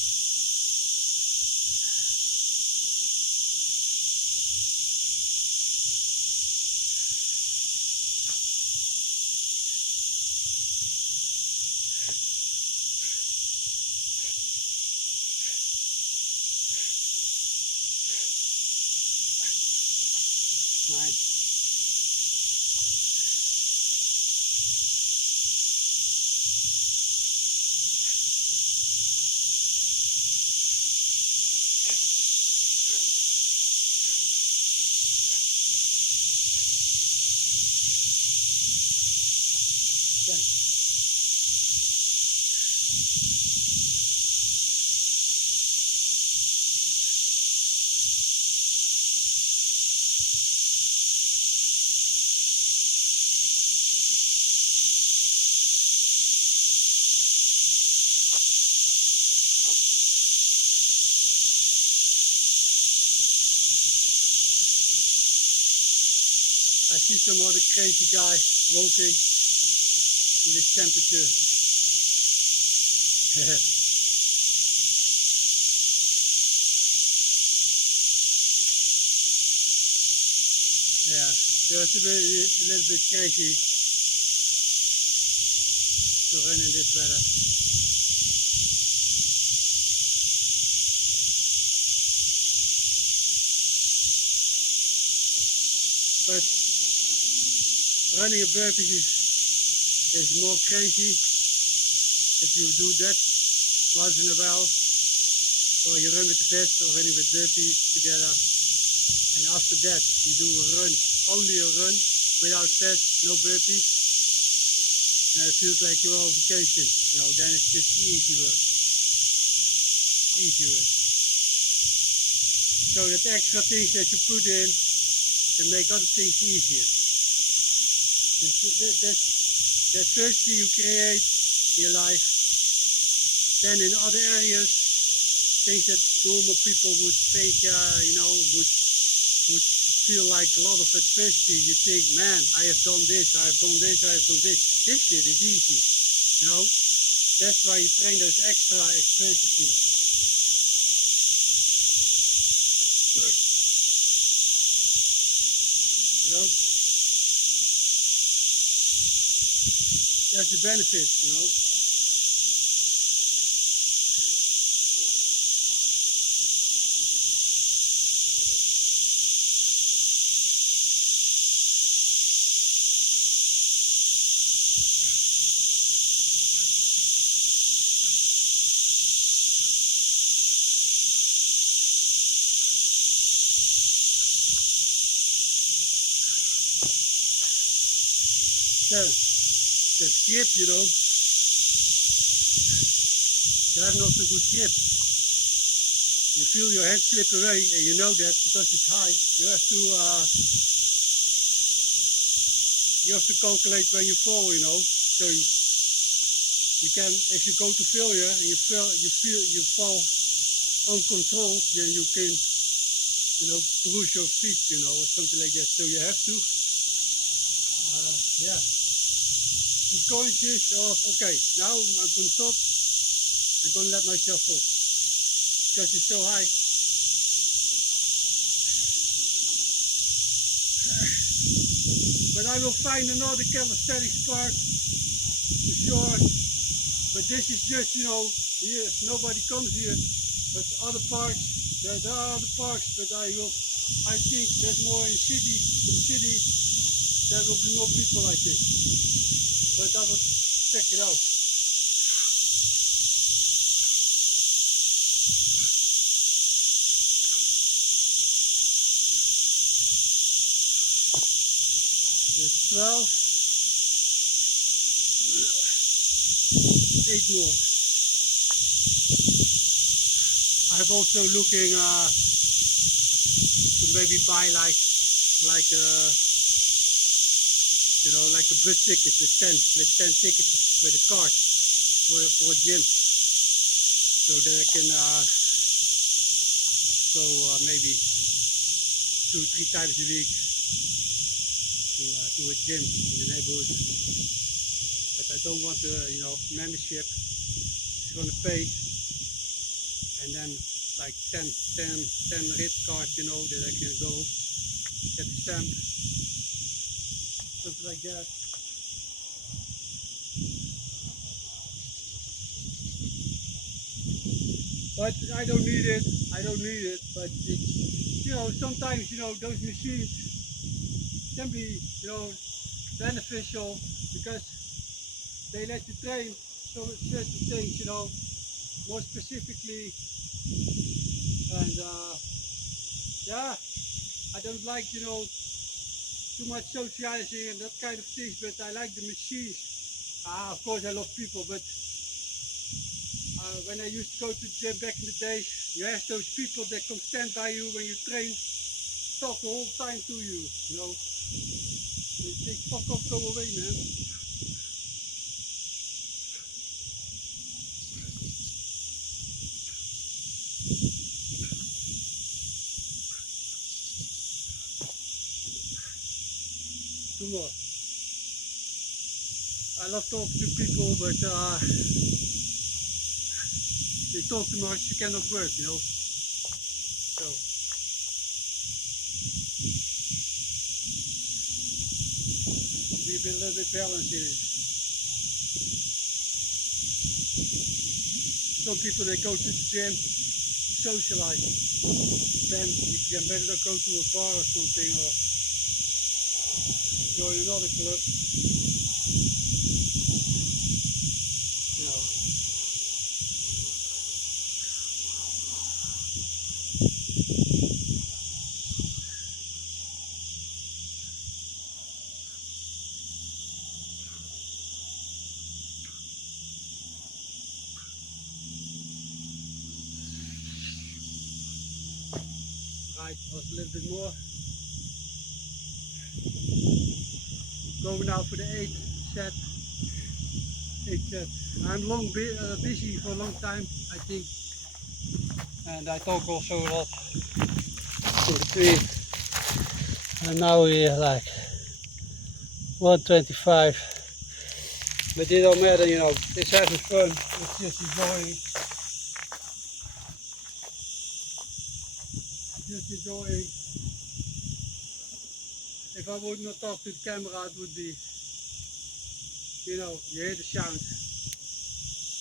9. 10. I see some other crazy guy walking in this temperature. Yeah, so it's a little bit crazy to run in this weather. But running a burpee is more crazy if you do that once in a while, or you run with the vest or running with burpees together, and after that you do a run, only a run without vest, no burpees, and it feels like you're on vacation, then it's just easy work. So that extra things that you put in can make other things easier. That thirsty you create in your life, then in other areas, things that normal people would think, would feel like a lot of adversity. You think, man, I have done this, I have done this, I have done this. This shit is easy, That's why you train those extra adversity. That's the benefit, So, that grip, you have not a good grip. You feel your hand slip away, and you know that because it's high. You have to calculate when you fall, you know. So you can, if you go to failure and you fall uncontrolled, then you can, you know, bruise your feet, you know, or something like that. So you have to, yeah, be conscious of, okay, now I'm going to stop. I'm going to let myself fall because it's so high. But I will find another calisthenics park for sure. But this is just, you know, here nobody comes here. But other parks, there are other parks, but I think there's more in the city, there will be more people, I think. But I will check it out. There's 12, 8 more. I'm also looking to maybe buy like you know, like a bus ticket with 10 tickets with a card for a gym, so that I can go maybe 2-3 times a week to a gym in the neighborhood. But I don't want a, you know, membership. It's gonna pay, and then like 10 red cards, you know, that I can go get a stamp, something like that. But I don't need it. But it's, you know, sometimes, you know, those machines can be, you know, beneficial because they let you train certain things, you know, more specifically. And yeah, I don't like, you know, too much socializing and that kind of things, but I like the machines. Of course I love people, but when I used to go to the gym back in the days, you have those people that come stand by you when you train, talk the whole time to you, you know. They say, fuck off, go away, man. Two more. I love talking to people, but they talk too much, you cannot work, you know. So be a little bit balanced in it. Some people, they go to the gym, socialize. Then you can better go to a bar or something, or join another club. You know. Right, was a little bit more. Going now for the 8th set. I'm busy for a long time, I think, and I talk also a lot in between. And now we're like 125, but it don't matter, you know. It's having fun. It's just enjoying. If I would not talk to the camera, it would be, you know, you hear the sound.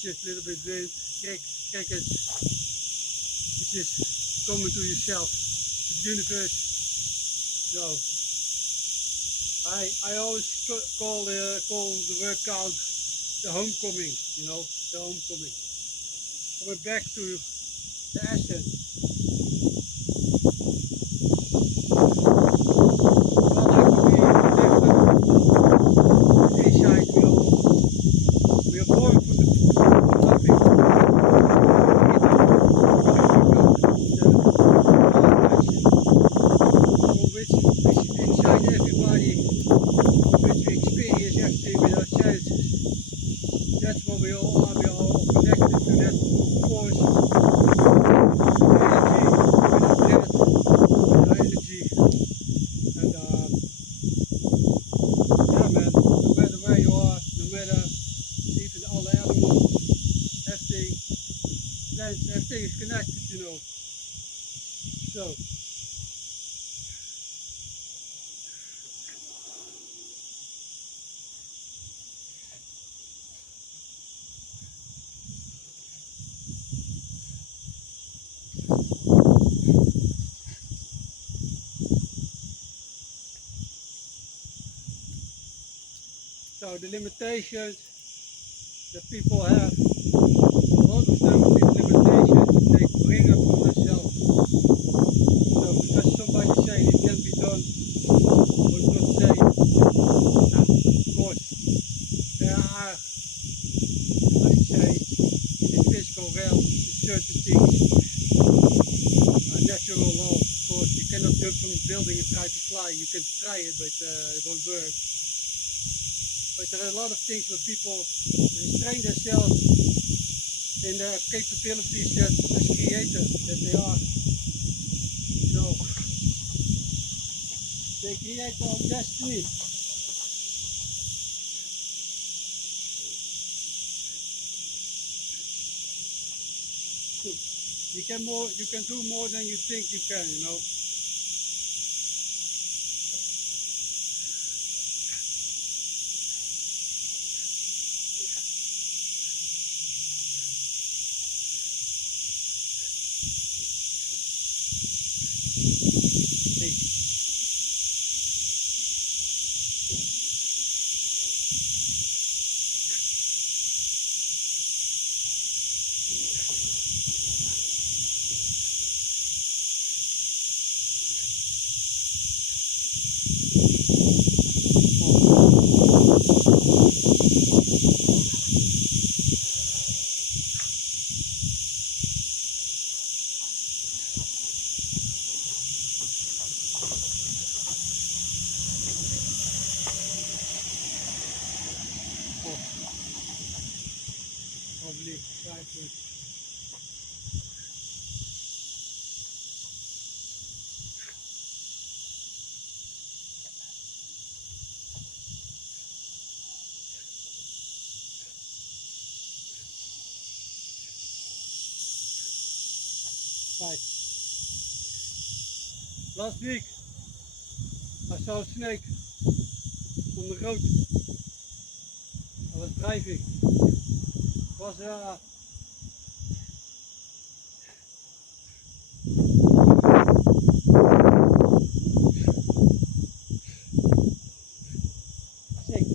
Just a little bit wind, crickets. It's just coming to yourself, to the universe. So I always call the workout the homecoming, you know, the homecoming. Coming back to the essence. Inside, we are born from nothing. which we experience everything with our senses. That's what we all are. We are all connected to that force, energy, with our breath, with our energy. And yeah, man, no matter where you are, no matter even all the animals, everything, plants, everything is connected, you know. So, so the limitations that people have, a lot of them, these limitations, they bring upon themselves. So because somebody say it can be done, or not say, now, of course, there are, I say, in the physical realm, certain things, natural law, of course. You cannot jump from a building and try to fly. You can try it, but it won't work. But there are a lot of things where people restrain themselves in their capabilities that as creator that they are. So they create their own destiny. You can do more than you think you can, you know. Hey, oh, probably try to. Right. Last week I saw a snake on the road. I was driving. It was sick.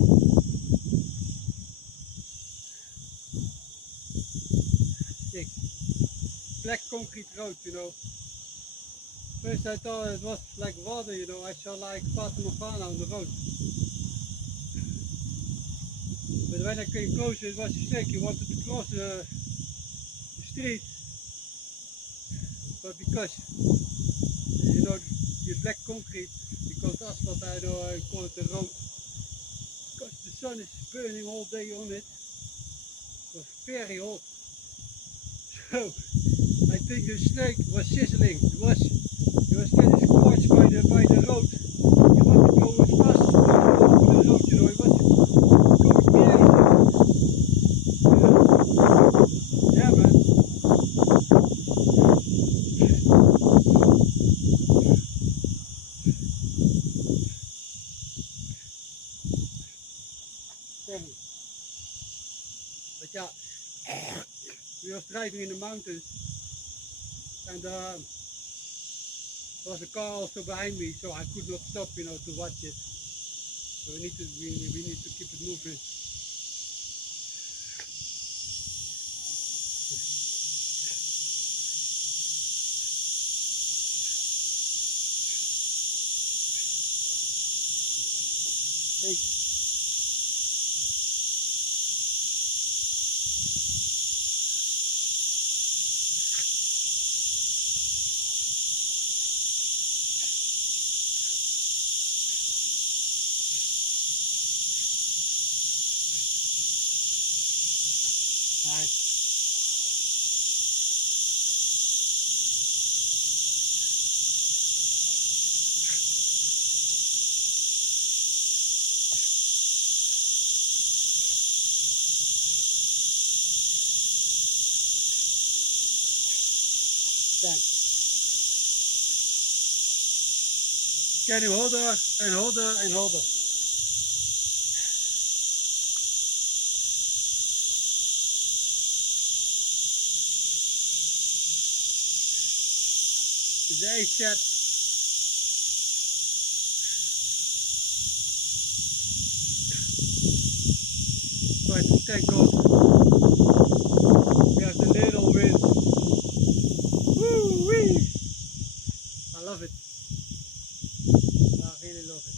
Sick. Black concrete road, you know. First I thought it was like water, you know. I saw like Fata Morgana on the road. But when I came closer, it was a snake. He wanted to cross the street, but because you know the black concrete, because asphalt, I know I call it the road, because the sun is burning all day on it. It was very hot. So I think the snake was sizzling. It was getting scorched by the road. He wanted to go as fast as possible over the road. You know, it was going crazy. Yeah, man. But yeah, we were driving in the mountains, and there was a car also behind me, so I could not stop, you know, to watch it. So we need to keep it moving. Hey, Nice. 10. Can you hold her and hold her and hold her? This is 8 sets. But thank God we have the little wind. Woo wee! I love it. I really love it.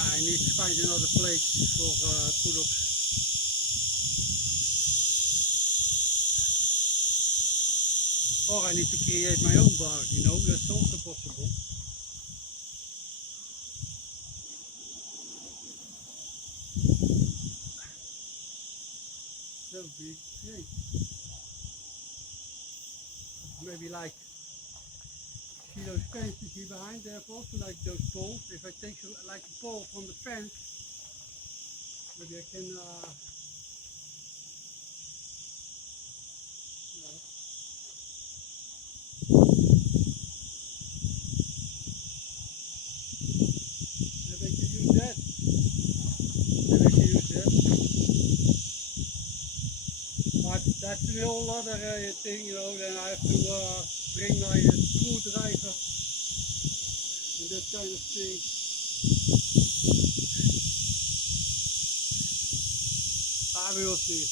I need to find another place for pull-ups. Or I need to create my own bar, you know, that's also possible. That would be great. Maybe like, see those fences here behind there, also like those poles. If I take like a pole from the fence, maybe I can, you know, maybe I can use that. Maybe I can use that. But that's a whole other thing, you know, then I have to bring my screwdriver and that kind of thing. I will see.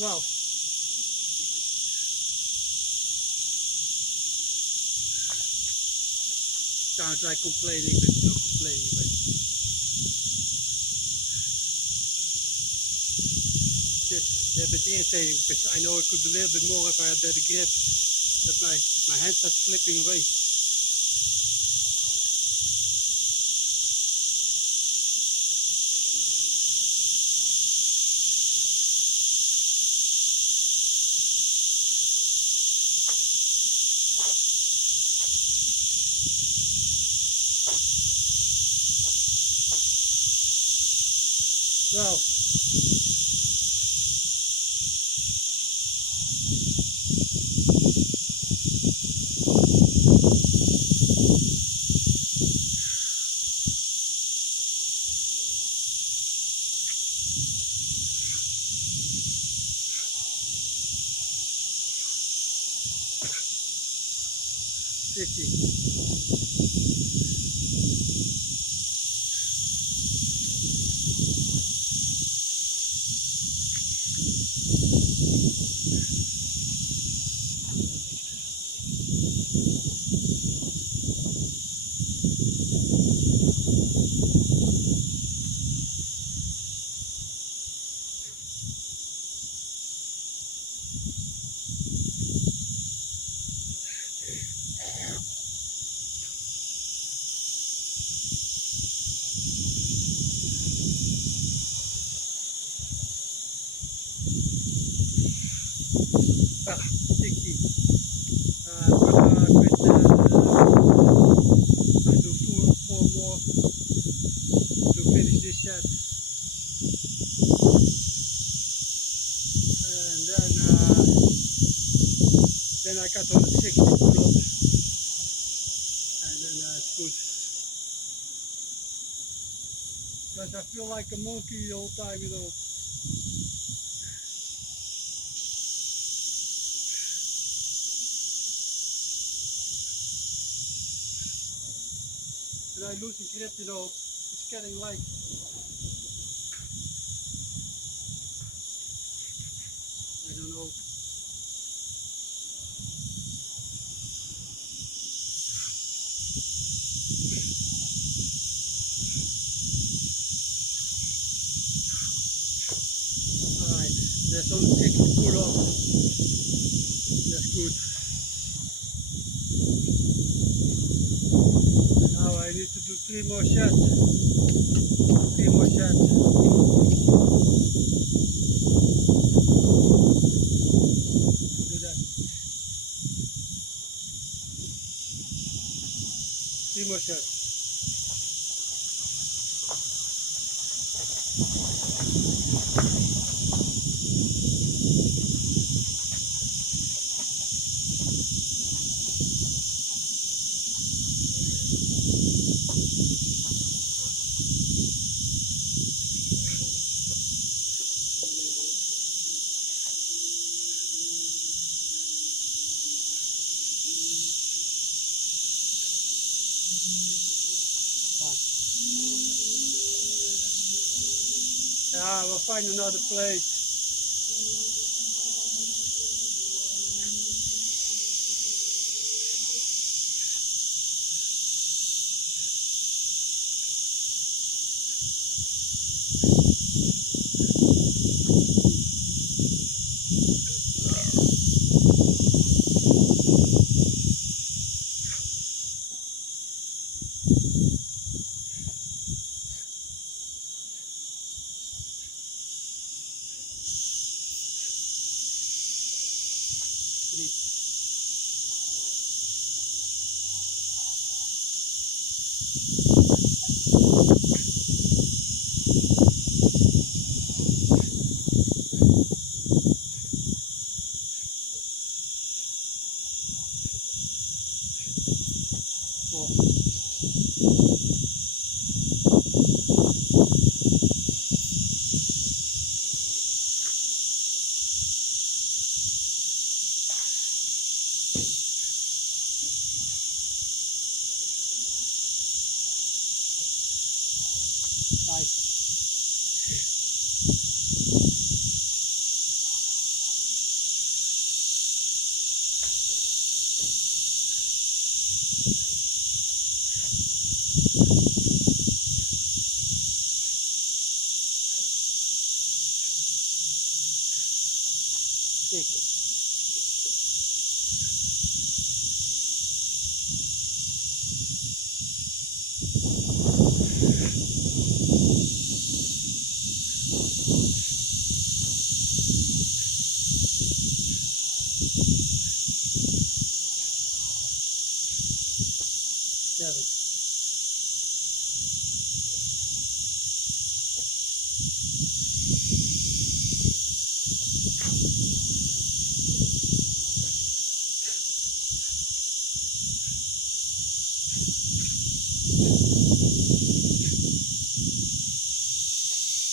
Well, sounds like complaining, but it's not complaining. But just a bit irritating because I know I could do a little bit more if I had better grip. But my hand starts slipping away. Well, 50. Ah, 60. I'm gonna quit. I do four more to finish this set, and then Then I got 160 pull-ups, and then it's good. Because I feel like a monkey the whole time, you know. And I lose the grip, you know. It's getting like, I don't know. Alright, there's only 60 pull-ups. That's good. Now I need to do 3 more sets. 3 more sets. Do that. 3 more sets. Yeah, we'll find another place. Nice. Six. Seven.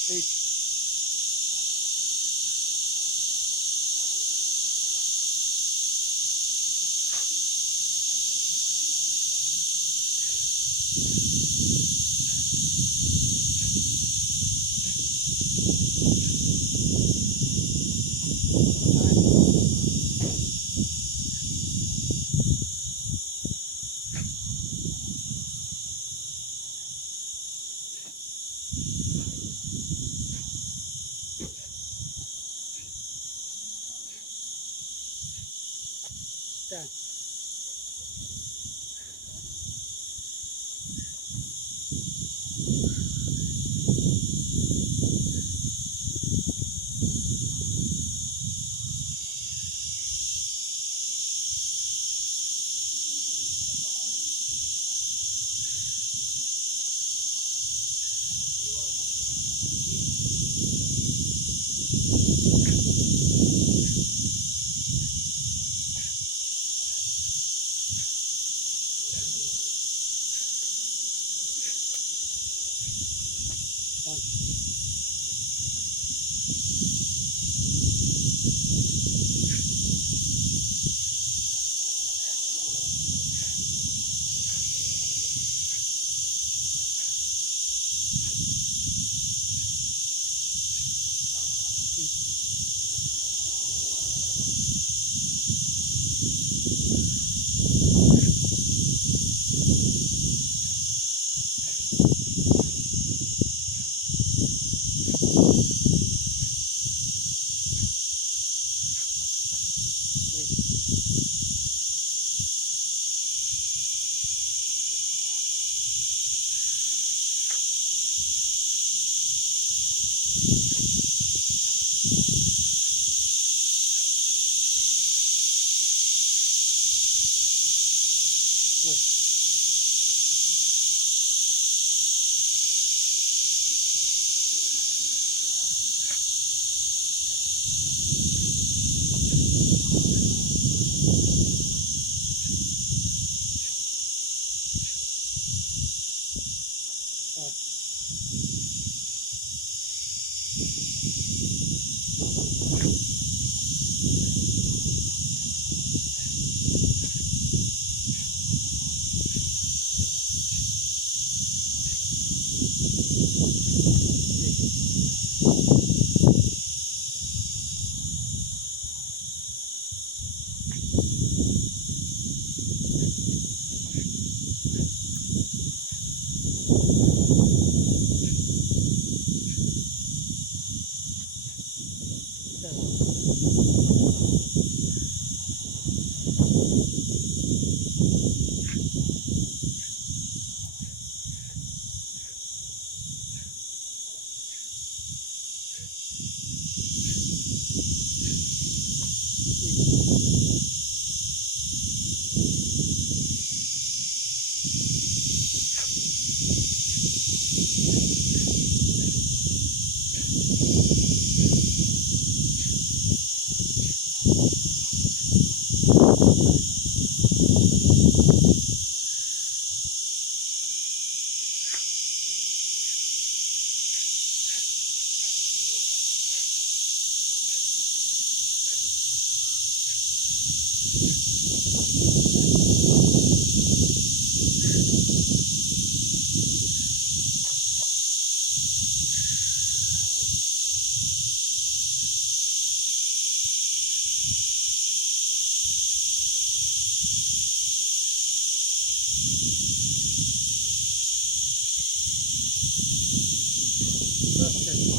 8. Ten. That's it.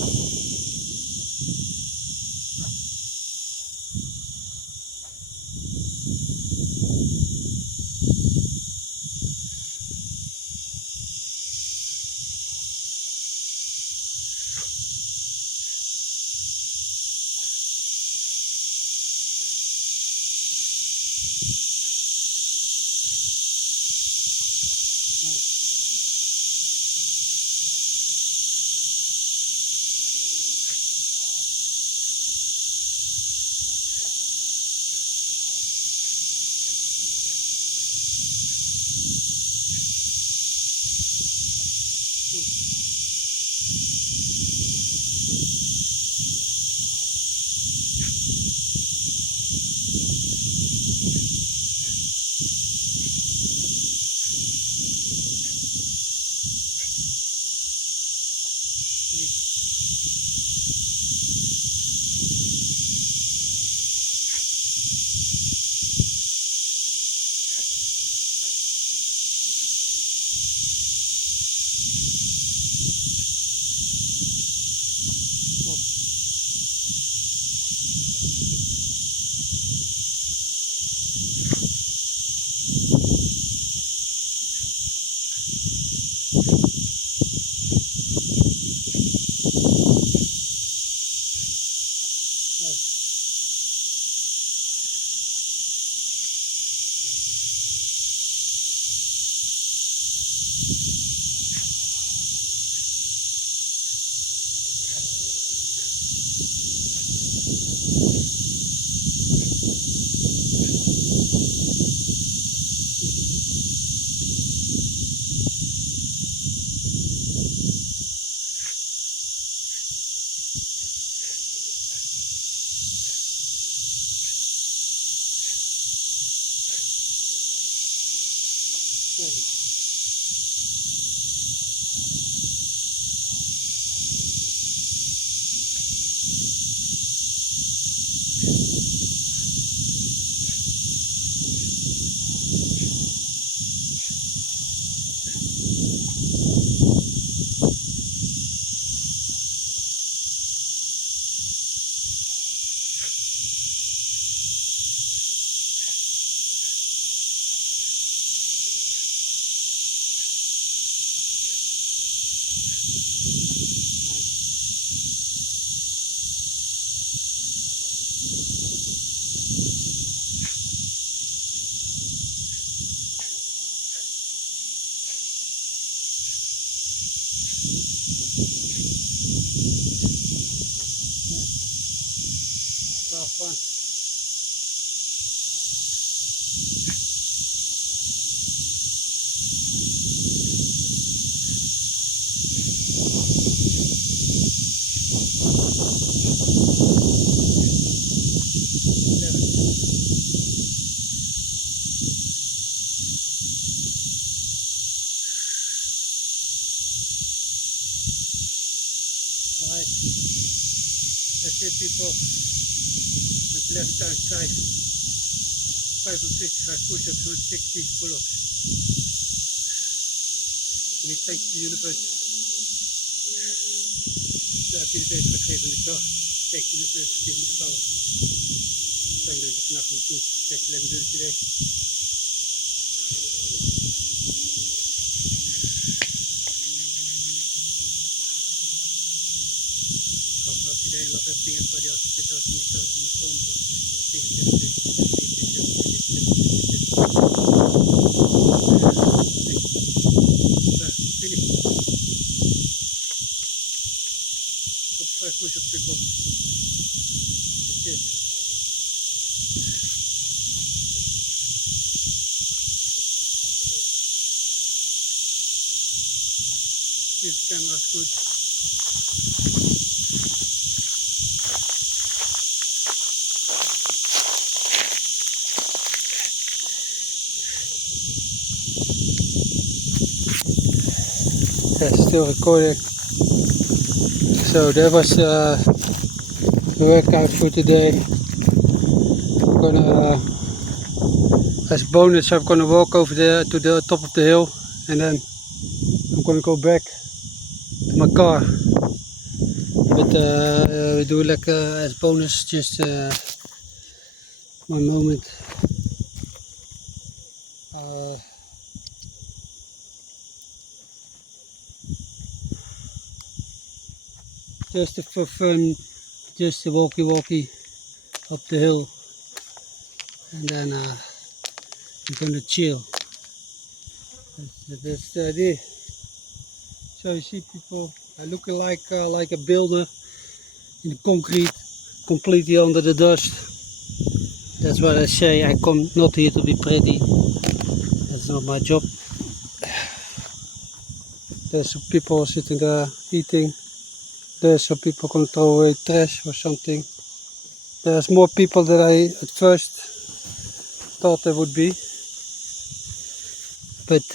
Well, fun. Alright, that's it people. With left hand side, 565 push-ups, 160 pull-ups. En ik thank the universe. Daar heb je de feest gegeven in de klas. Kijk, je moet dus verkeerd met de pauw. Zo je dus vannacht niet toe. Kijk, alleen maar deurtje dicht. Ik hoop dat hij de hele tijd vingers bij die als dit als niet zo niet komt. Tegen push-up people. That's it. See if the camera's good. Yeah, still recording. So that was the workout for today. I'm gonna, as a bonus, I'm gonna walk over there to the top of the hill, and then I'm gonna go back to my car. But we do like as bonus, just one moment. Just for fun, just a walkie up the hill, and then I'm gonna chill. That's the idea. So you see people looking like a builder in the concrete, completely under the dust. That's what I say. I come not here to be pretty. That's not my job. There's some people sitting there eating. There's some people going to throw away trash or something. There's more people than I at first thought there would be. But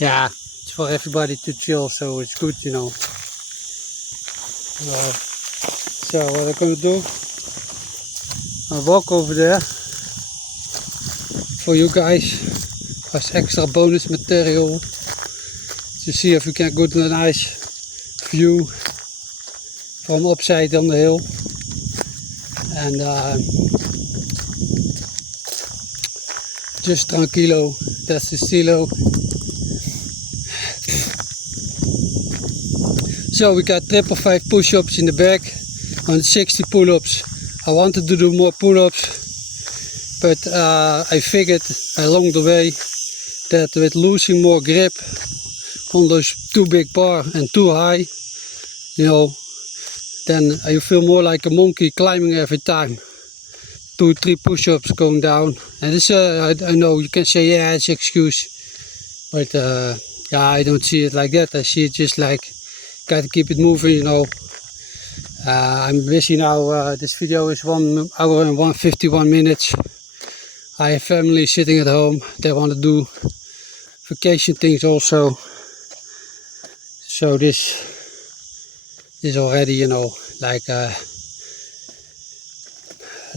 yeah, it's for everybody to chill, so it's good, you know. So what I'm going to do, I'll walk over there for you guys as extra bonus material to see if we can get a nice view from upside on the hill. And just tranquilo, that's the stilo. So we got 555 push-ups in the back on 60 pull-ups. I wanted to do more pull-ups, but I figured along the way that with losing more grip on those too big bar and too high, you know, then you feel more like a monkey climbing every time. 2-3 push-ups going down, and this I know you can say, yeah, it's an excuse, but yeah, I don't see it like that. I see it just like gotta keep it moving, you know. I'm busy now. This video is 1 hour and 51 minutes. I have family sitting at home. They want to do vacation things also, so this is already, you know, like a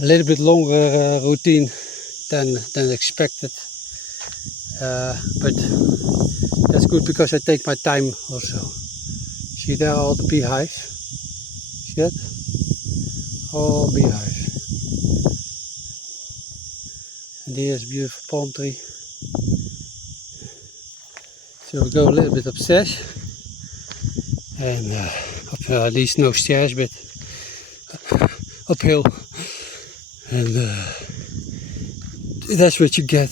little bit longer routine than expected, but that's good because I take my time also. See there all the beehives? See that? All beehives. And there's a beautiful palm tree. So we go a little bit upstairs, and at least no stairs, but uphill, and that's what you get.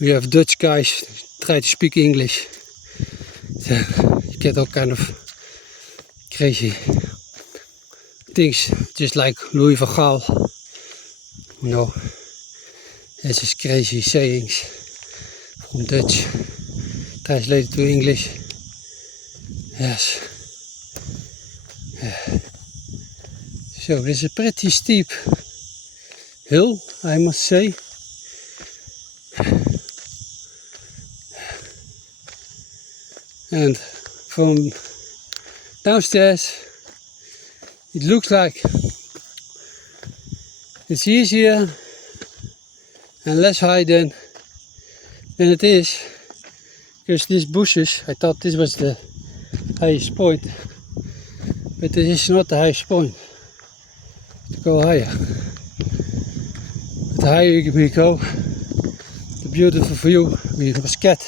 We have Dutch guys try to speak English, then you get all kind of crazy things, just like Louis van Gaal, you know, has his crazy sayings from Dutch translated to English. Yes. Yeah. So this is a pretty steep hill, I must say. And from downstairs it looks like it's easier and less high than it is, because these bushes, I thought this was the highest point, but this is not the highest point. go higher. But the higher we go, the beautiful view we must get.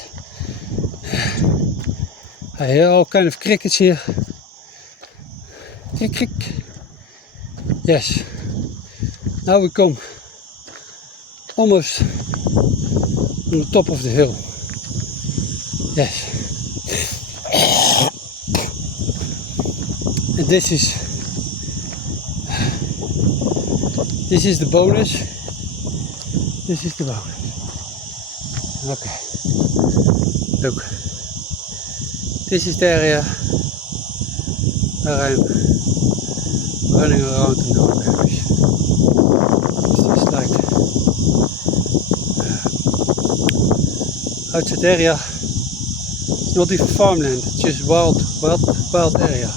I hear all kind of crickets here. Crick, crick. Yes. Now we come almost on the top of the hill. Yes. And this is the bonus. This is the bonus. Okay. Look. This is the area where I'm running around and doing burpees. This is like outside area. It's not even farmland. It's just wild area.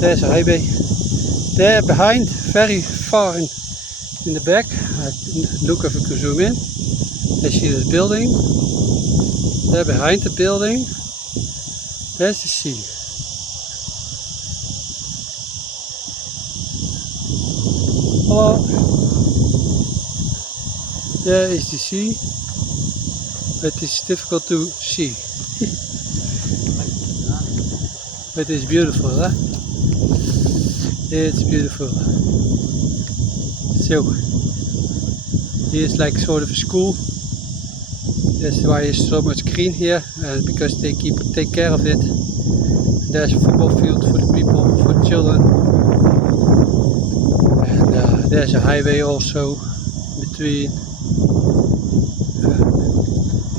There's a highway. There behind, very far in the back. Look if I can zoom in. I see this building. There behind the building, there's the sea. Hello. There is the sea. But it's difficult to see. But it's beautiful, huh? It's beautiful. So, here's like sort of a school. That's why there's so much green here, because they take care of it. There's a football field for the people, for the children. And there's a highway also between.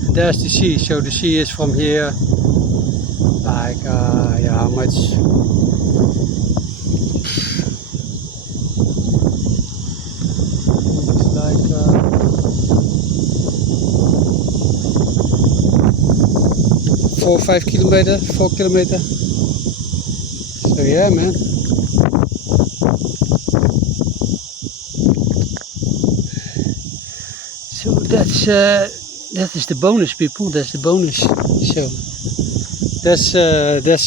And there's the sea. So the sea is from here, like yeah, how much? It's like 4 or 5 kilometers, 4 kilometers. So yeah, man. So that is the bonus, people. That's the bonus. So that's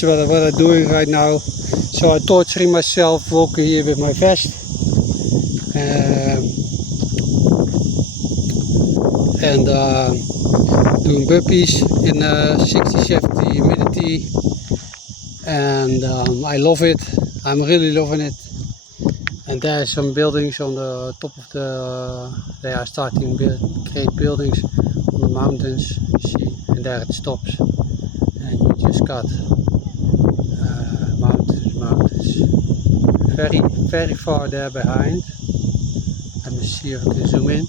what I'm doing right now. So I'm torturing myself walking here with my vest. And doing burpees in 60-70 humidity, and I love it. I'm really loving it. And there are some buildings on the top of they are starting great buildings on the mountains, you see, and there it stops. And you just got mountains. Very, very far there behind. Let me see if I can zoom in.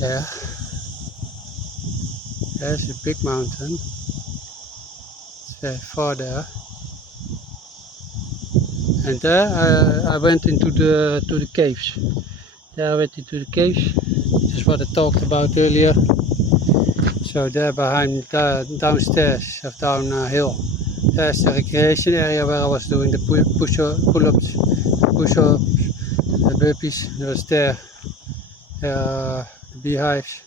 There. There's a big mountain. It's very far there. And there I went into the caves. There I went into the caves. This is what I talked about earlier. So there behind, downstairs of downhill, there's the recreation area where I was doing the pull-ups, the burpees. It was there, the beehives.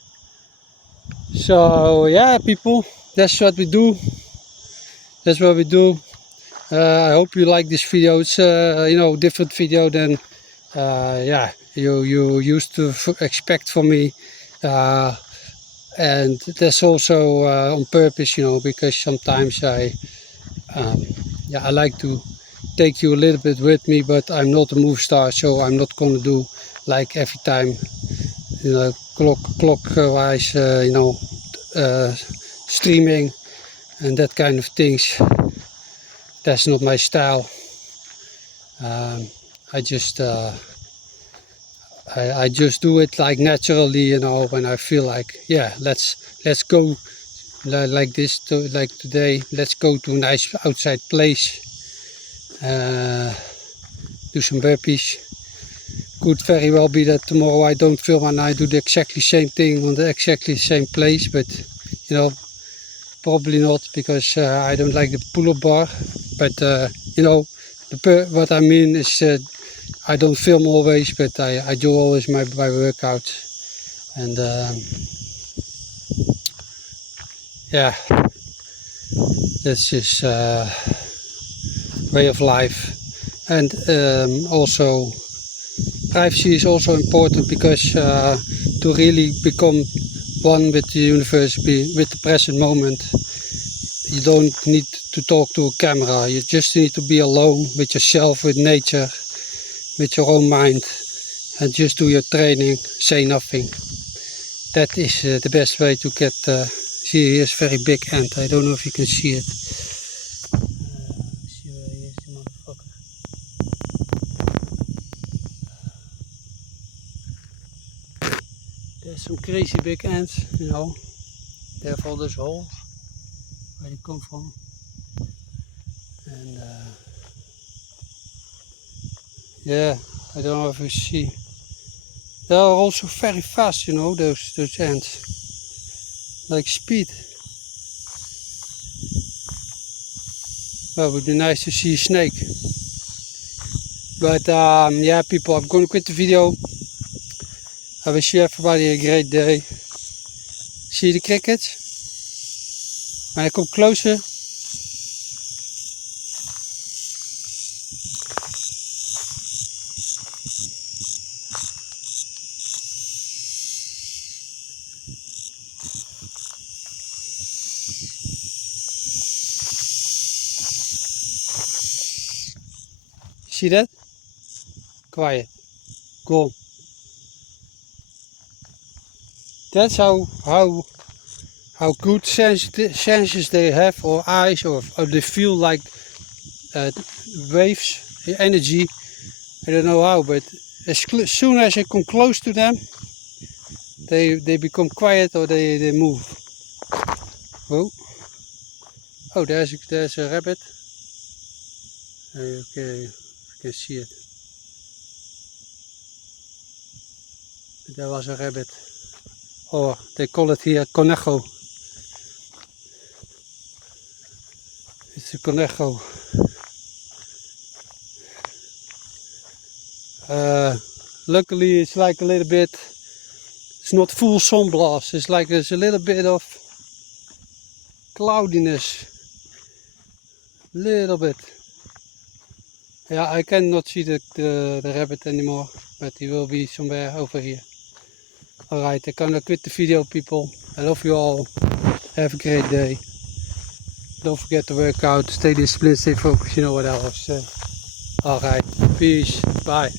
So yeah, people, that's what we do. That's what we do. I hope you like this video. It's different video than yeah, you used to expect from me. And that's also on purpose, because sometimes I like to take you a little bit with me, but I'm not a movie star, so I'm not gonna do like every time, clockwise, streaming and that kind of things. That's not my style. I just do it like naturally, when I feel like, yeah, let's go like this, like today. Let's go to a nice outside place, do some burpees. Could very well be that tomorrow I don't film and I do the exactly same thing on the exactly same place, but probably not, because I don't like the pull-up bar. But what I mean is I don't film always, but I do always my workouts. And yeah, that's just way of life. And also privacy is also important because to really become one with the universe, with the present moment, you don't need to talk to a camera. You just need to be alone with yourself, with nature, with your own mind, and just do your training, say nothing. That is the best way to get, see, here's a very big ant. I don't know if you can see it. See where he is, the motherfucker. There's some crazy big ants, you know. They have all those holes where they come from. And yeah, I don't know if you see. They are also very fast, you know, those ants. Like speed. Well, it would be nice to see a snake. But yeah, people, I'm going to quit the video. I wish you everybody a great day. See the crickets? When I come closer. See that? Quiet. Go. That's how good senses they have, or eyes, or they feel like waves, energy. I don't know how, but as soon as I come close to them, they become quiet or they move. Oh, oh, there's a rabbit. Okay, you can see it. There was a rabbit. Or they call it here conejo. It's a conejo. Luckily it's like a little bit, it's not full sunblast, it's like there's a little bit of cloudiness. Little bit. Yeah, I cannot see the rabbit anymore, but he will be somewhere over here. Alright, I'm gonna quit the video, people. I love you all. Have a great day. Don't forget to work out, stay disciplined, stay focused, you know what I always say. Alright, peace, bye.